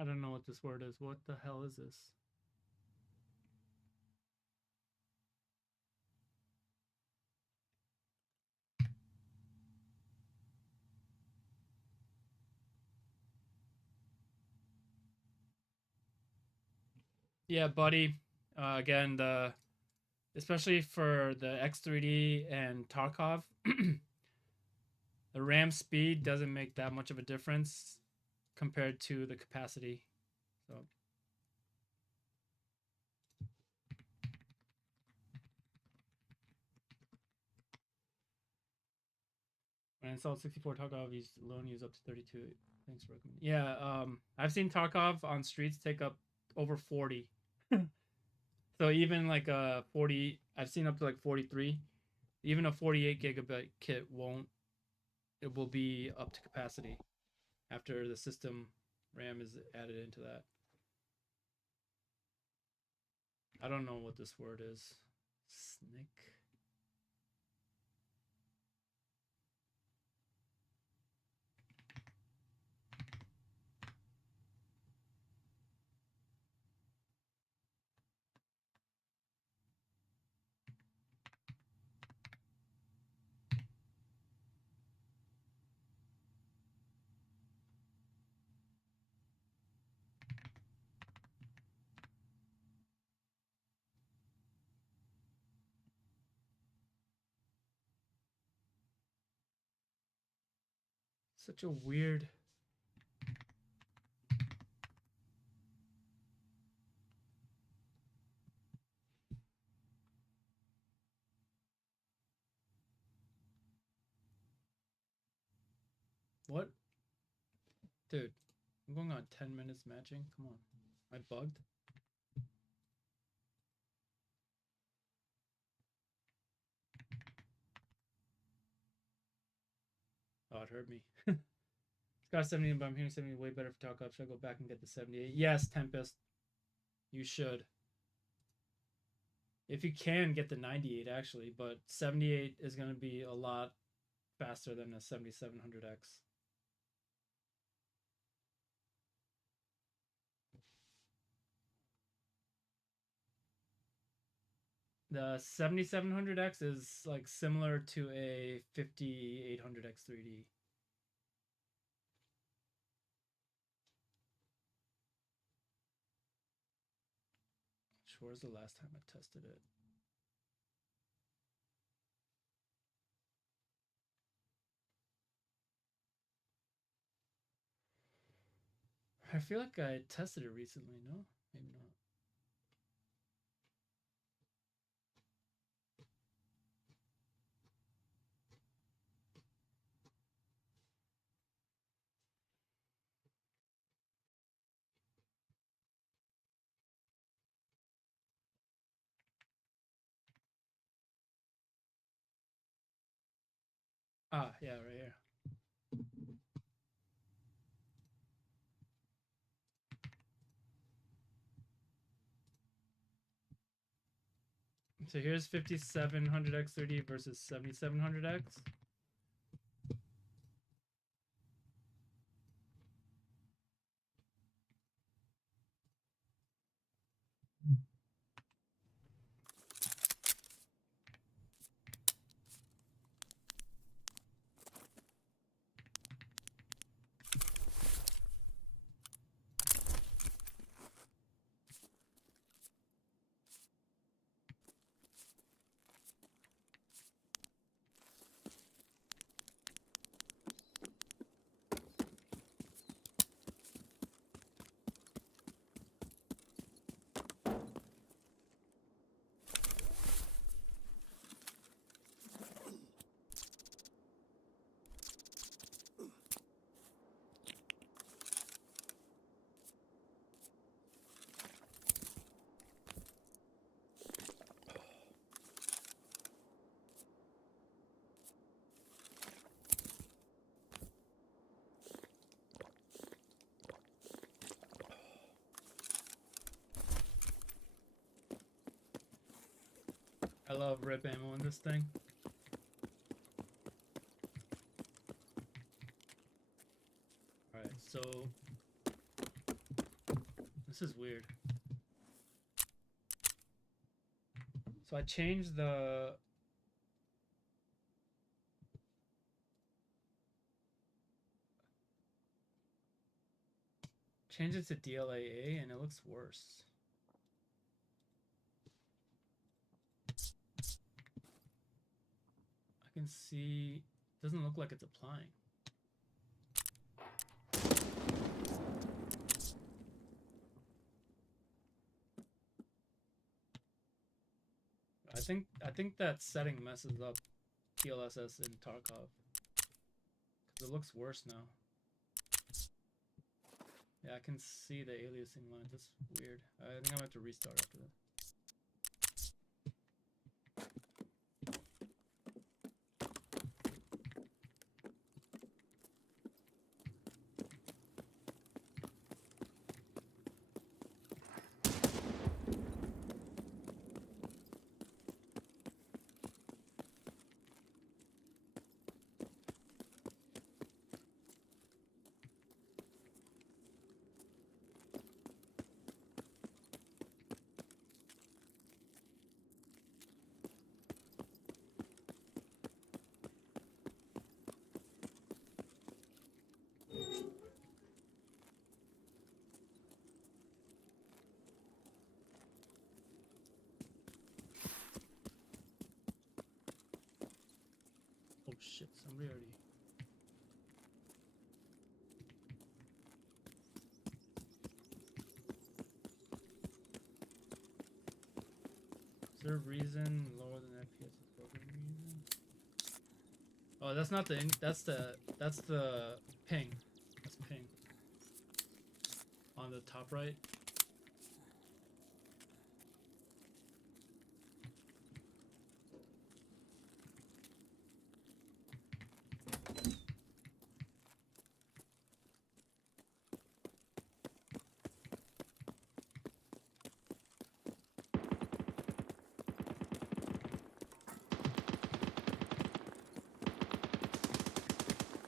I don't know what this word is. What the hell is this? Yeah, buddy. Again, especially for the X3D and Tarkov, the RAM speed doesn't make that much of a difference compared to the capacity. So when I installed 64 Tarkov, alone use up to 32. Thanks for recommending. Yeah, I've seen Tarkov on streets take up over 40. So even like a 40, I've seen up to like 43. Even a 48 gigabyte kit won't. It will be up to capacity after the system RAM is added into that. I don't know what this word is. Snick. Such a weird. What? Dude, I'm going on 10 minutes matching. Come on. Am I bugged? Oh, it hurt me. It's got 70, but I'm hearing 70 way better for Tarkov. Should I go back and get the 78? Yes, Tempest. You should. If you can, get the 98 actually, but 78 is going to be a lot faster than a 7700X. The 7700X is like similar to a 5800X 3D. Where's the last time I tested it? I feel like I tested it recently, no? Maybe not. Ah, yeah, right here. So here's 5700X 3D versus 7700X. I love rip ammo in this thing. Alright, so This is weird. So I changed the change it to DLAA and it looks worse. I can see it doesn't look like it's applying. I think that setting messes up TLSS in Tarkov. Cause it looks worse now. Yeah, I can see the aliasing lines. That's weird. I think I'm gonna have to restart after that. Oh shit, somebody already. Is there a reason lower than FPS is broken reason? Oh, that's not the that's the ping. That's ping. On the top right.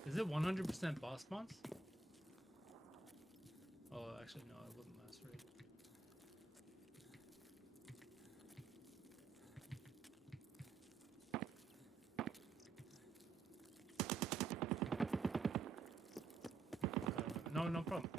Is it 100% boss spawns? Oh, actually no, it wasn't last raid. No, no problem.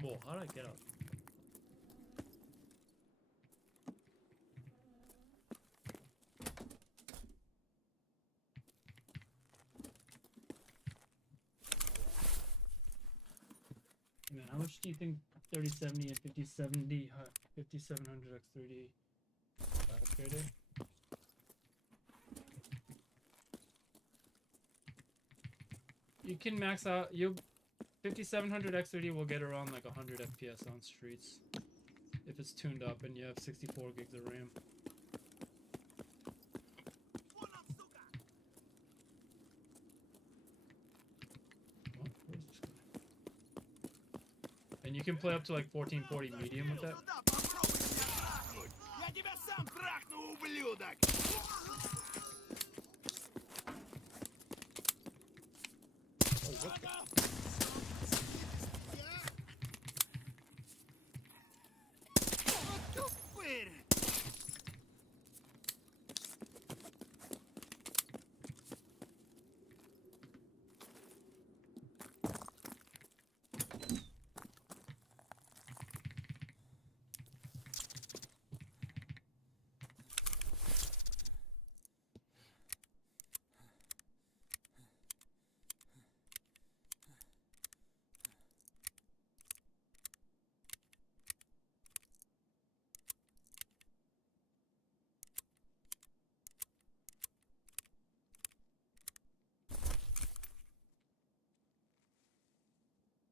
Whoa, how did I get up? Man, how much do you think 3070 and 5070, 5700 X3D upgraded? You can max out. 5700 X3D will get around like 100 FPS on streets if it's tuned up and you have 64 gigs of RAM. What? Where's this guy? And you can play up to like 1440 medium with that. Я тебя сам трахну, ублюдок! Oh, what the?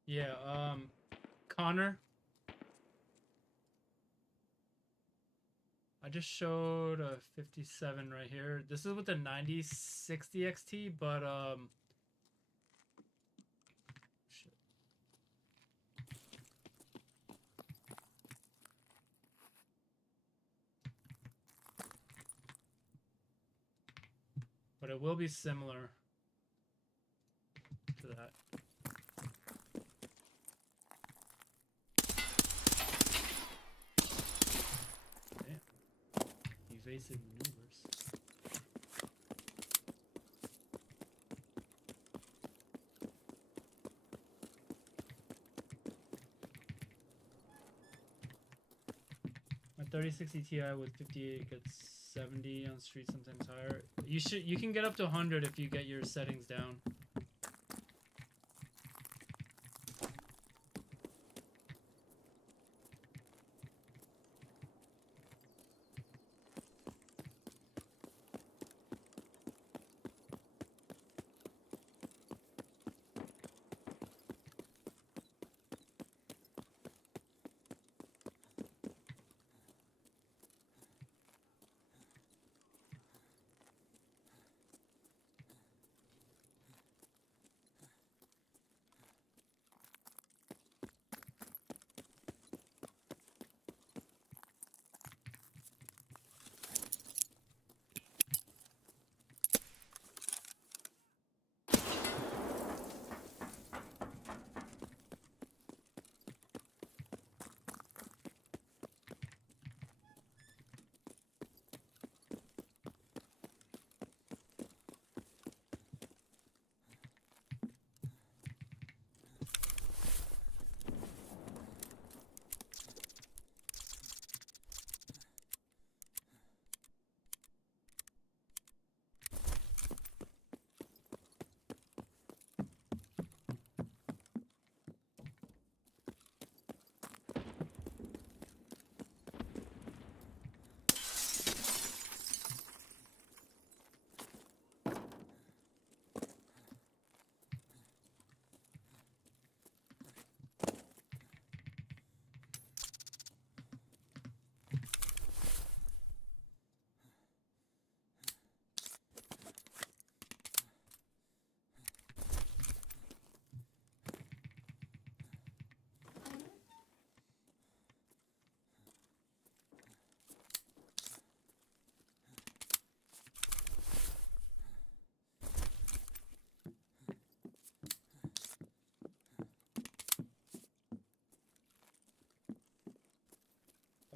Yeah, Connor. I just showed a 57 right here. This is with the 9060 XT, but shit. But it will be similar to that. Evasive maneuvers. My 3060 Ti with 58 gets 70 on street, sometimes higher. You can get up to 100 if you get your settings down.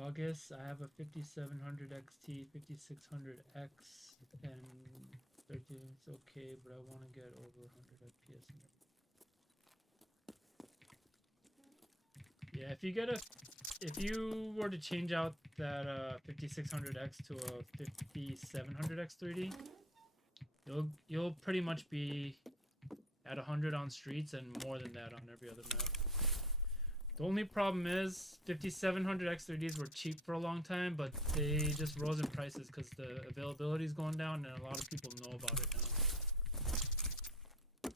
August, I have a 5700 XT, 5600X, and 13. It's okay, but I want to get over 100 FPS. Yeah, if you were to change out that 5600X to a 5700X 3D, you'll pretty much be at 100 on streets and more than that on every other map. The only problem is 5700X 3Ds were cheap for a long time, but they just rose in prices because the availability is going down and a lot of people know about it now.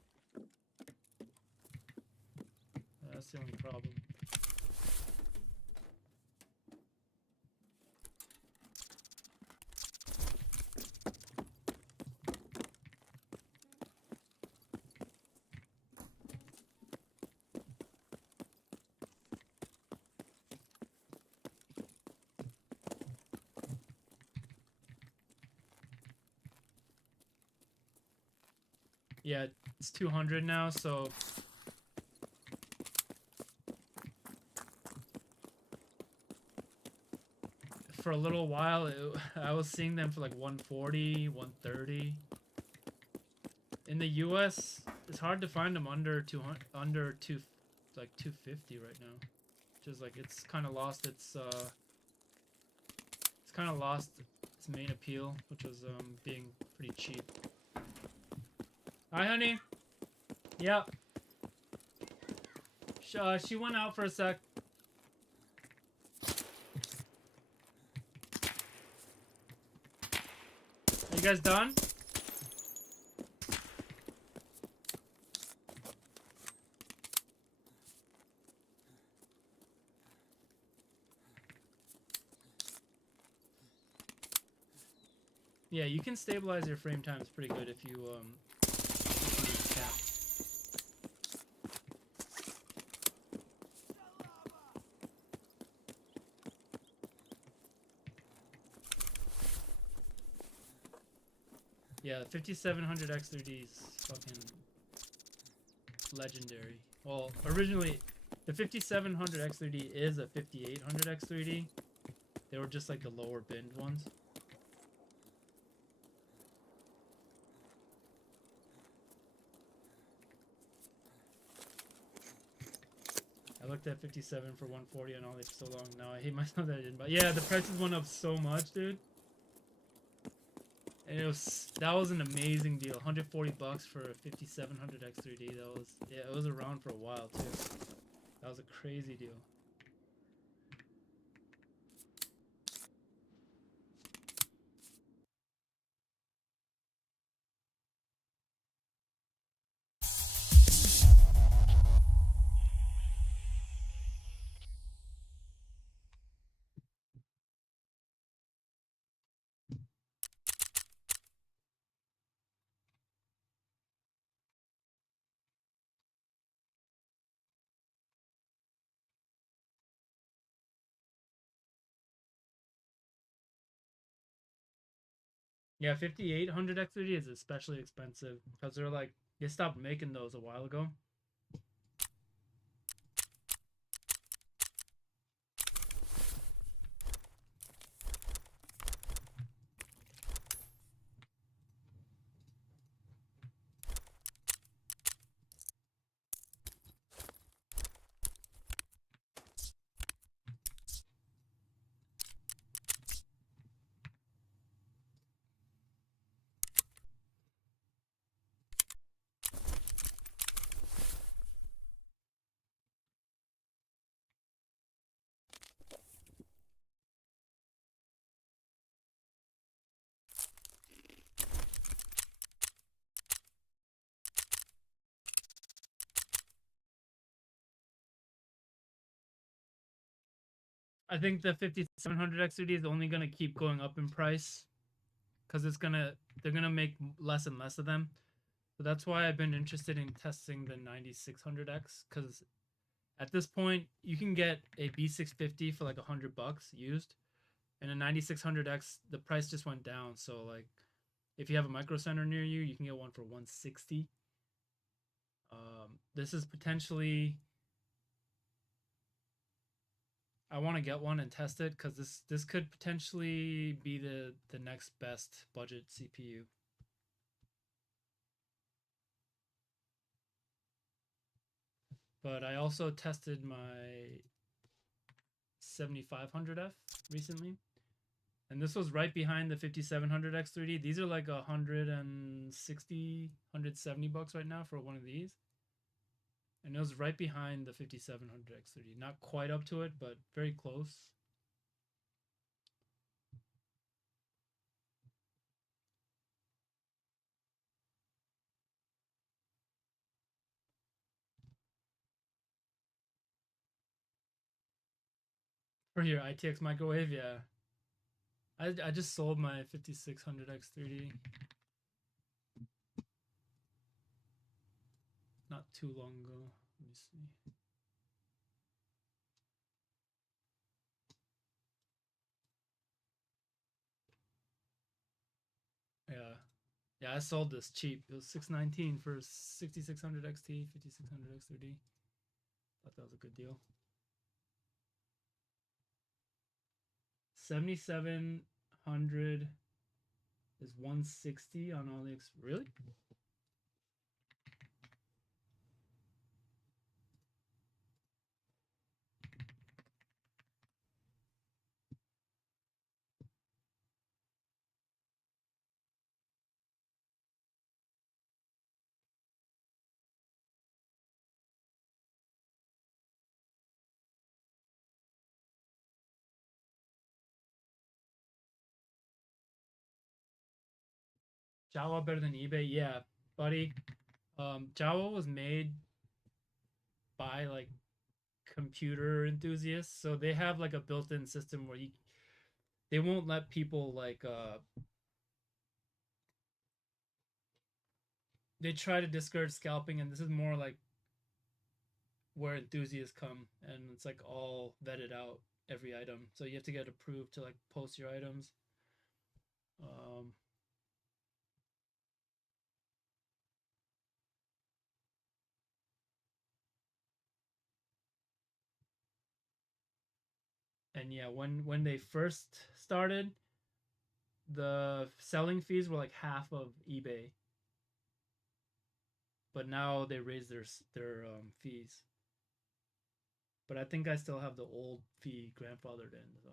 That's the only problem. Yeah, it's 200 now, so for a little while I was seeing them for like 140, 130. In the US, it's hard to find them under 200, like 250 right now. Which is like it's kind of lost its main appeal, which was being pretty cheap. Hi, honey. Yeah. She went out for a sec. Are you guys done? Yeah, you can stabilize your frame times pretty good if you use cap. Yeah, 5700 X3D is fucking legendary. Well, originally, the 5700 X3D is a 5800 X3D. They were just like the lower binned ones. I looked at 57 for 140 on all these for so long. Now I hate myself that I didn't buy. Yeah, the prices went up so much, dude. And that was an amazing deal. 140 bucks for a 5700 X3D. It was around for a while too. That was a crazy deal. Yeah, 5800 X3D is especially expensive because they stopped making those a while ago. I think the 5700 X3D is only gonna keep going up in price because they're gonna make less and less of them. So that's why I've been interested in testing the 9600X because at this point you can get a B650 for like $100 used, and a 9600X the price just went down. So like if you have a micro center near you, you can get one for 160. This is potentially. I want to get one and test it because this could potentially be the next best budget CPU. But I also tested my 7500F recently, and this was right behind the 5700 X3D. These are like 160, 170 bucks right now for one of these. And it was right behind the 5700 X3D. Not quite up to it, but very close. For your ITX microwave, yeah. I just sold my 5600 X3D not too long ago. Let me see. Yeah. Yeah, I sold this cheap. It was $619 for 6600 XT, 5600 X3D. Thought that was a good deal. 7700 is 160 on all the really? Jawa better than eBay? Yeah, buddy. Jawa was made by like computer enthusiasts, so they have like a built-in system where they won't let people like they try to discourage scalping, and this is more like where enthusiasts come, and it's like all vetted out every item. So you have to get approved to like post your items. Um, and yeah, when they first started, the selling fees were like half of eBay, but now they raised their fees. But I think I still have the old fee grandfathered in, so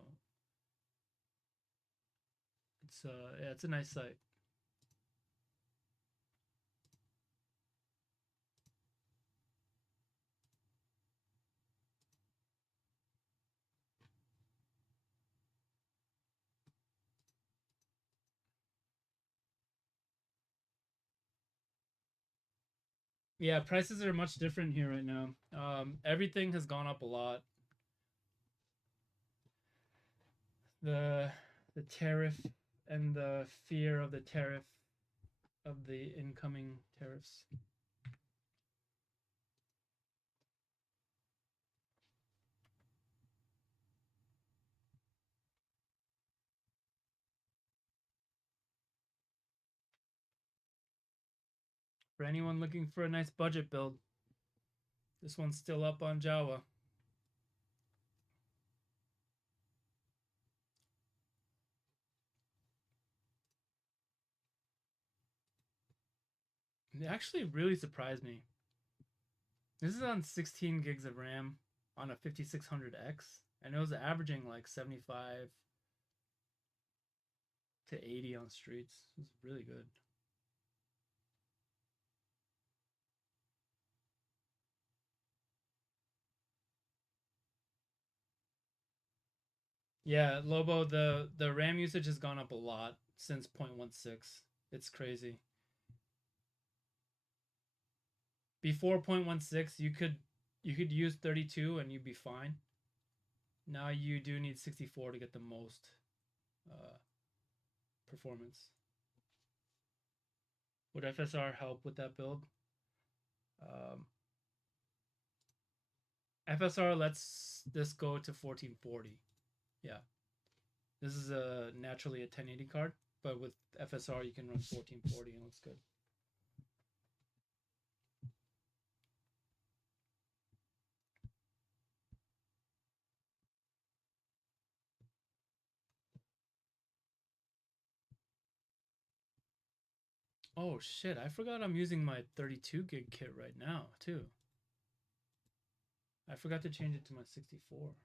it's yeah, it's a nice site. Yeah, prices are much different here right now. Everything has gone up a lot. The the tariff and the fear of the tariff of the incoming tariffs. For anyone looking for a nice budget build, this one's still up on Java. It actually really surprised me. This is on 16 gigs of RAM on a 5600X, and it was averaging like 75 to 80 on streets. It was really good. Yeah, Lobo, the RAM usage has gone up a lot since 0.16. It's crazy. Before 0.16, you could use 32 and you'd be fine. Now you do need 64 to get the most performance. Would FSR help with that build? FSR lets this go to 1440. Yeah. This is naturally a 1080 card, but with FSR you can run 1440 and it looks good. Oh shit, I forgot I'm using my 32 gig kit right now too. I forgot to change it to my 64.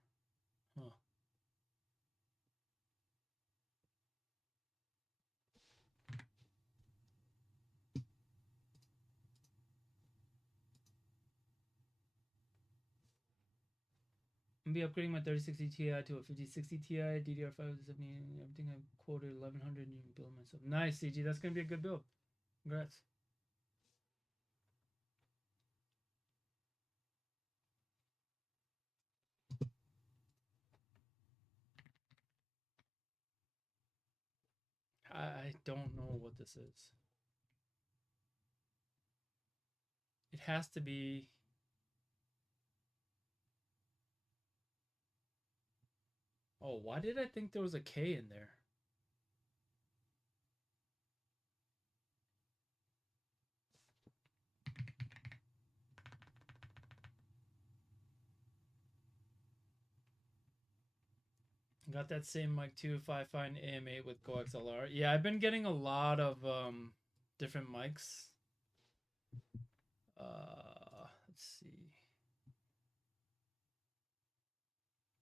Huh. I'm gonna be upgrading my 3060 Ti to a 5060 Ti, DDR5 70, everything I quoted 1100 and build myself. Nice, CG. That's gonna be a good build. Congrats. I don't know what this is. It has to be. Oh, why did I think there was a K in there? Got that same mic too. If I find AM8 with GoXLR, yeah, I've been getting a lot of different mics. Let's see.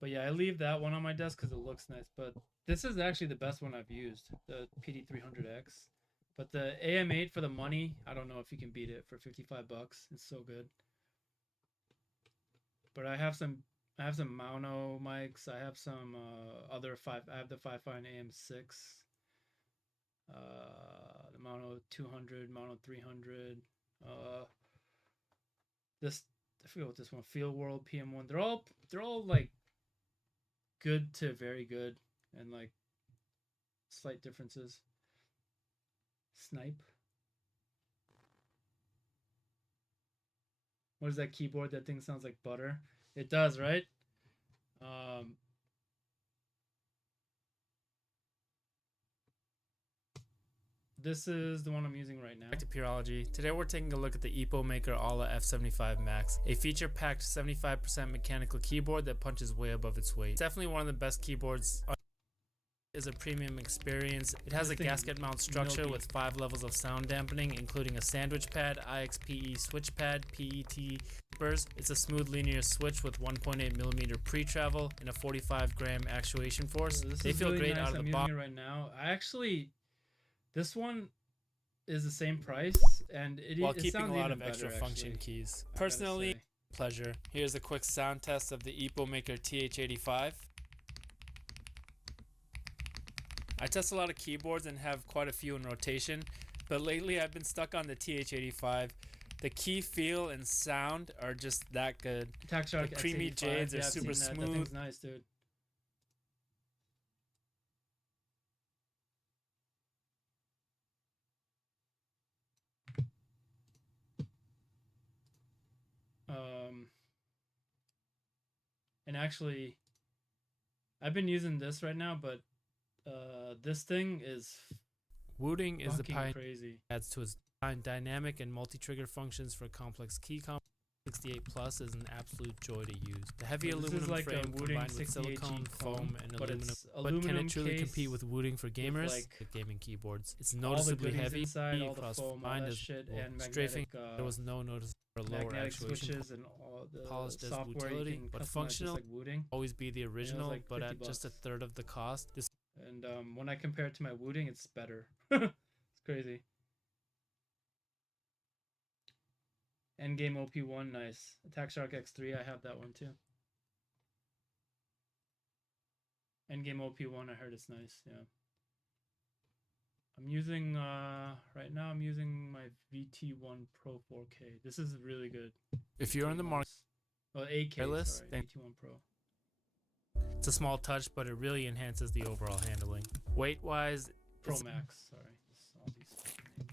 But yeah, I leave that one on my desk because it looks nice. But this is actually the best one I've used, the PD300X. But the AM8 for the money, I don't know if you can beat it for 55 bucks. It's so good. But I have some mono mics. I have some other I have the 5.5 AM6. The mono 200, mono 300. This I forget what this one. Field World PM1. They're all like good to very good, and like slight differences. Snipe. What is that keyboard? That thing sounds like butter. It does, right? Um, this is the one I'm using right now. Back to pyurology. Today we're taking a look at the EpoMaker Ala F75 Max, a feature-packed 75% mechanical keyboard that punches way above its weight. It's definitely one of the best keyboards. Is a premium experience. It has a gasket mount structure with 5 levels of sound dampening, including a sandwich pad, IXPE switch pad, PET burst. It's a smooth linear switch with 1.8mm pre-travel and a 45-gram actuation force. They feel really great nice. out of I'm the using box. it right now. This one is the same price, and While it keeping a sounds lot even of extra better, function actually, keys. I gotta Personally, say. pleasure. Here's a quick sound test of the EpoMaker TH85. I test a lot of keyboards and have quite a few in rotation, but lately I've been stuck on the TH85. The key feel and sound are just that good. Takshark The creamy X85. jades are Yeah, I've super seen that. smooth. That thing's nice, dude. And actually, I've been using this right now, but this thing is Wooting is the fucking pioneer. crazy. Adds to its dynamic and multi-trigger functions for complex key combos. 68 Plus is an absolute joy to use. The heavy So this is aluminum like a frame Wooting combined with 68G silicone, clone, foam, and but aluminum. it's But can it truly case compete with Wooting for gamers? like With gaming keyboards, it's all the noticeably goodies heavy. inside, all the across foam, all fine that as shit, well. and Strafing, magnetic, there was no noticeable lower magnetic actuation. switches and all the Polished as software utility, you can but customize functional. just like Wooting. Always be the original, like but 50 at just a bucks. third of the cost. This And when I compare it to my Wooting, it's better. It's crazy. Endgame OP1, nice. Attack Shark X3, I have that one too. Endgame OP1, I heard it's nice, yeah. I'm using, right now I'm using my VT1 Pro 4K. This is really good. if you're in the market, Well, 8K, wireless, sorry, then- VT1 Pro. it's a small touch, but it really enhances the overall handling. Weight-wise, Pro it's Max, sorry. All these fucking names.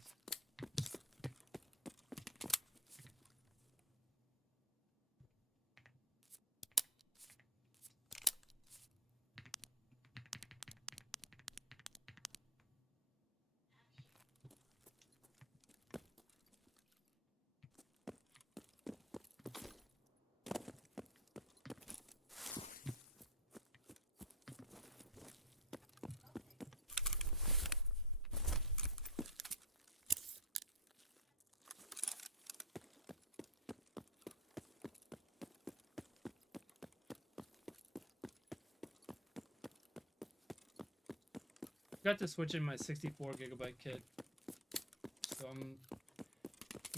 Got to switch in my 64GB kit, so I'm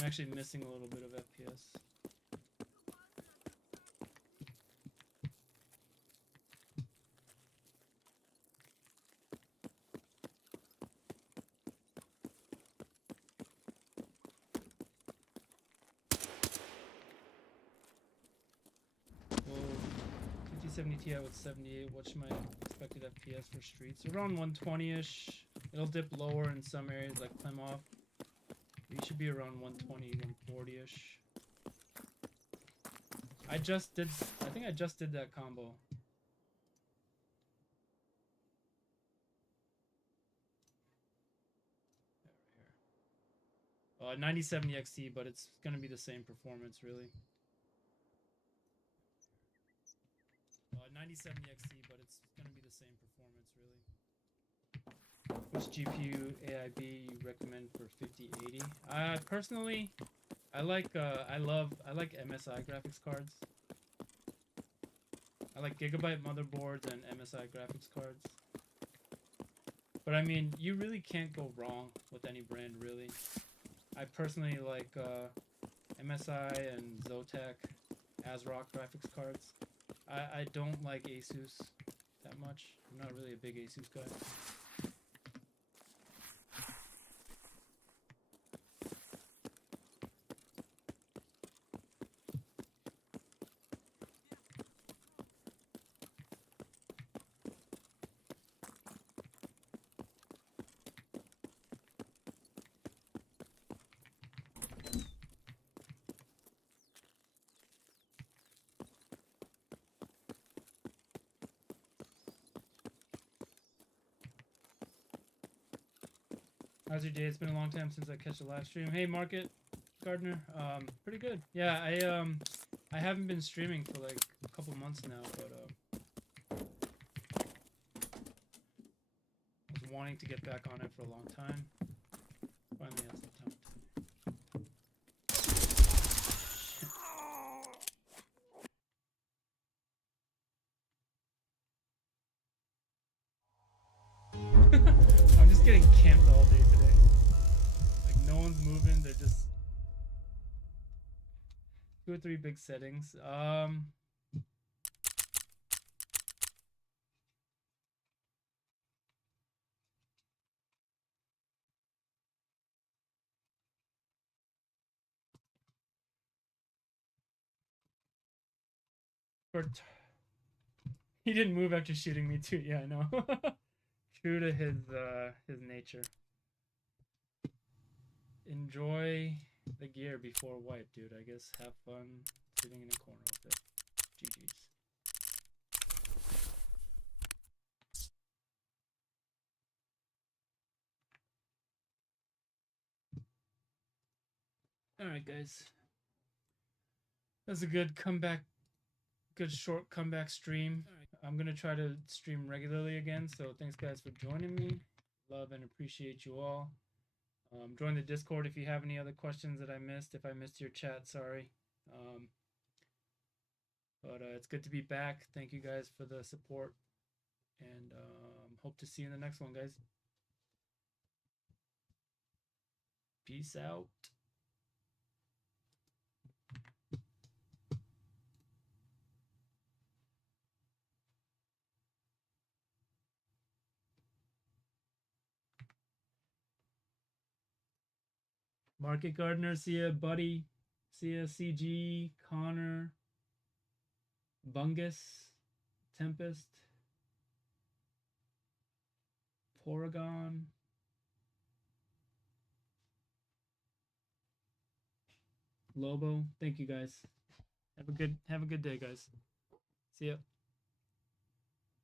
actually missing a little bit of FPS. Well, 5070 Ti with 78. What's my expected FPS for streets? Around 120ish. It'll dip lower in some areas like Plymouth. You should be around 120, 140ish. I think I just did that combo. Yeah, right here. 9070 XT, but it's gonna be the same performance, really. 9070 XT, but it's gonna be the same performance, really. Which GPU AIB you recommend for 5080? Personally, I like MSI graphics cards. I like Gigabyte motherboards and MSI graphics cards. But I mean, you really can't go wrong with any brand, really. I personally like MSI and Zotac ASRock graphics cards. I don't like Asus that much. I'm not really a big Asus guy. How's your day? It's been a long time since I catch a live stream. Hey, Market Gardner. Pretty good. Yeah, I haven't been streaming for like a couple months now, but I was wanting to get back on it for a long time. Finally had some time today. I'm just getting camped all day today. Like no one's moving. They're just 2 or 3 big settings. He didn't move after shooting me too. Yeah, I know. True to his nature. Enjoy the gear before wipe, dude. I guess have fun sitting in a corner with it. GG's. Alright, guys. That's a good comeback, good short comeback stream. I'm gonna try to stream regularly again, so thanks guys for joining me. Love and appreciate you all. Join the Discord if you have any other questions that I missed. If I missed your chat, sorry. But it's good to be back. Thank you guys for the support, and hope to see you in the next one, guys. Peace out. Market Gardener, see ya, buddy. See ya, CG, Connor, Bungus, Tempest, Porygon. Lobo. Thank you guys. Have a good day, guys. See ya.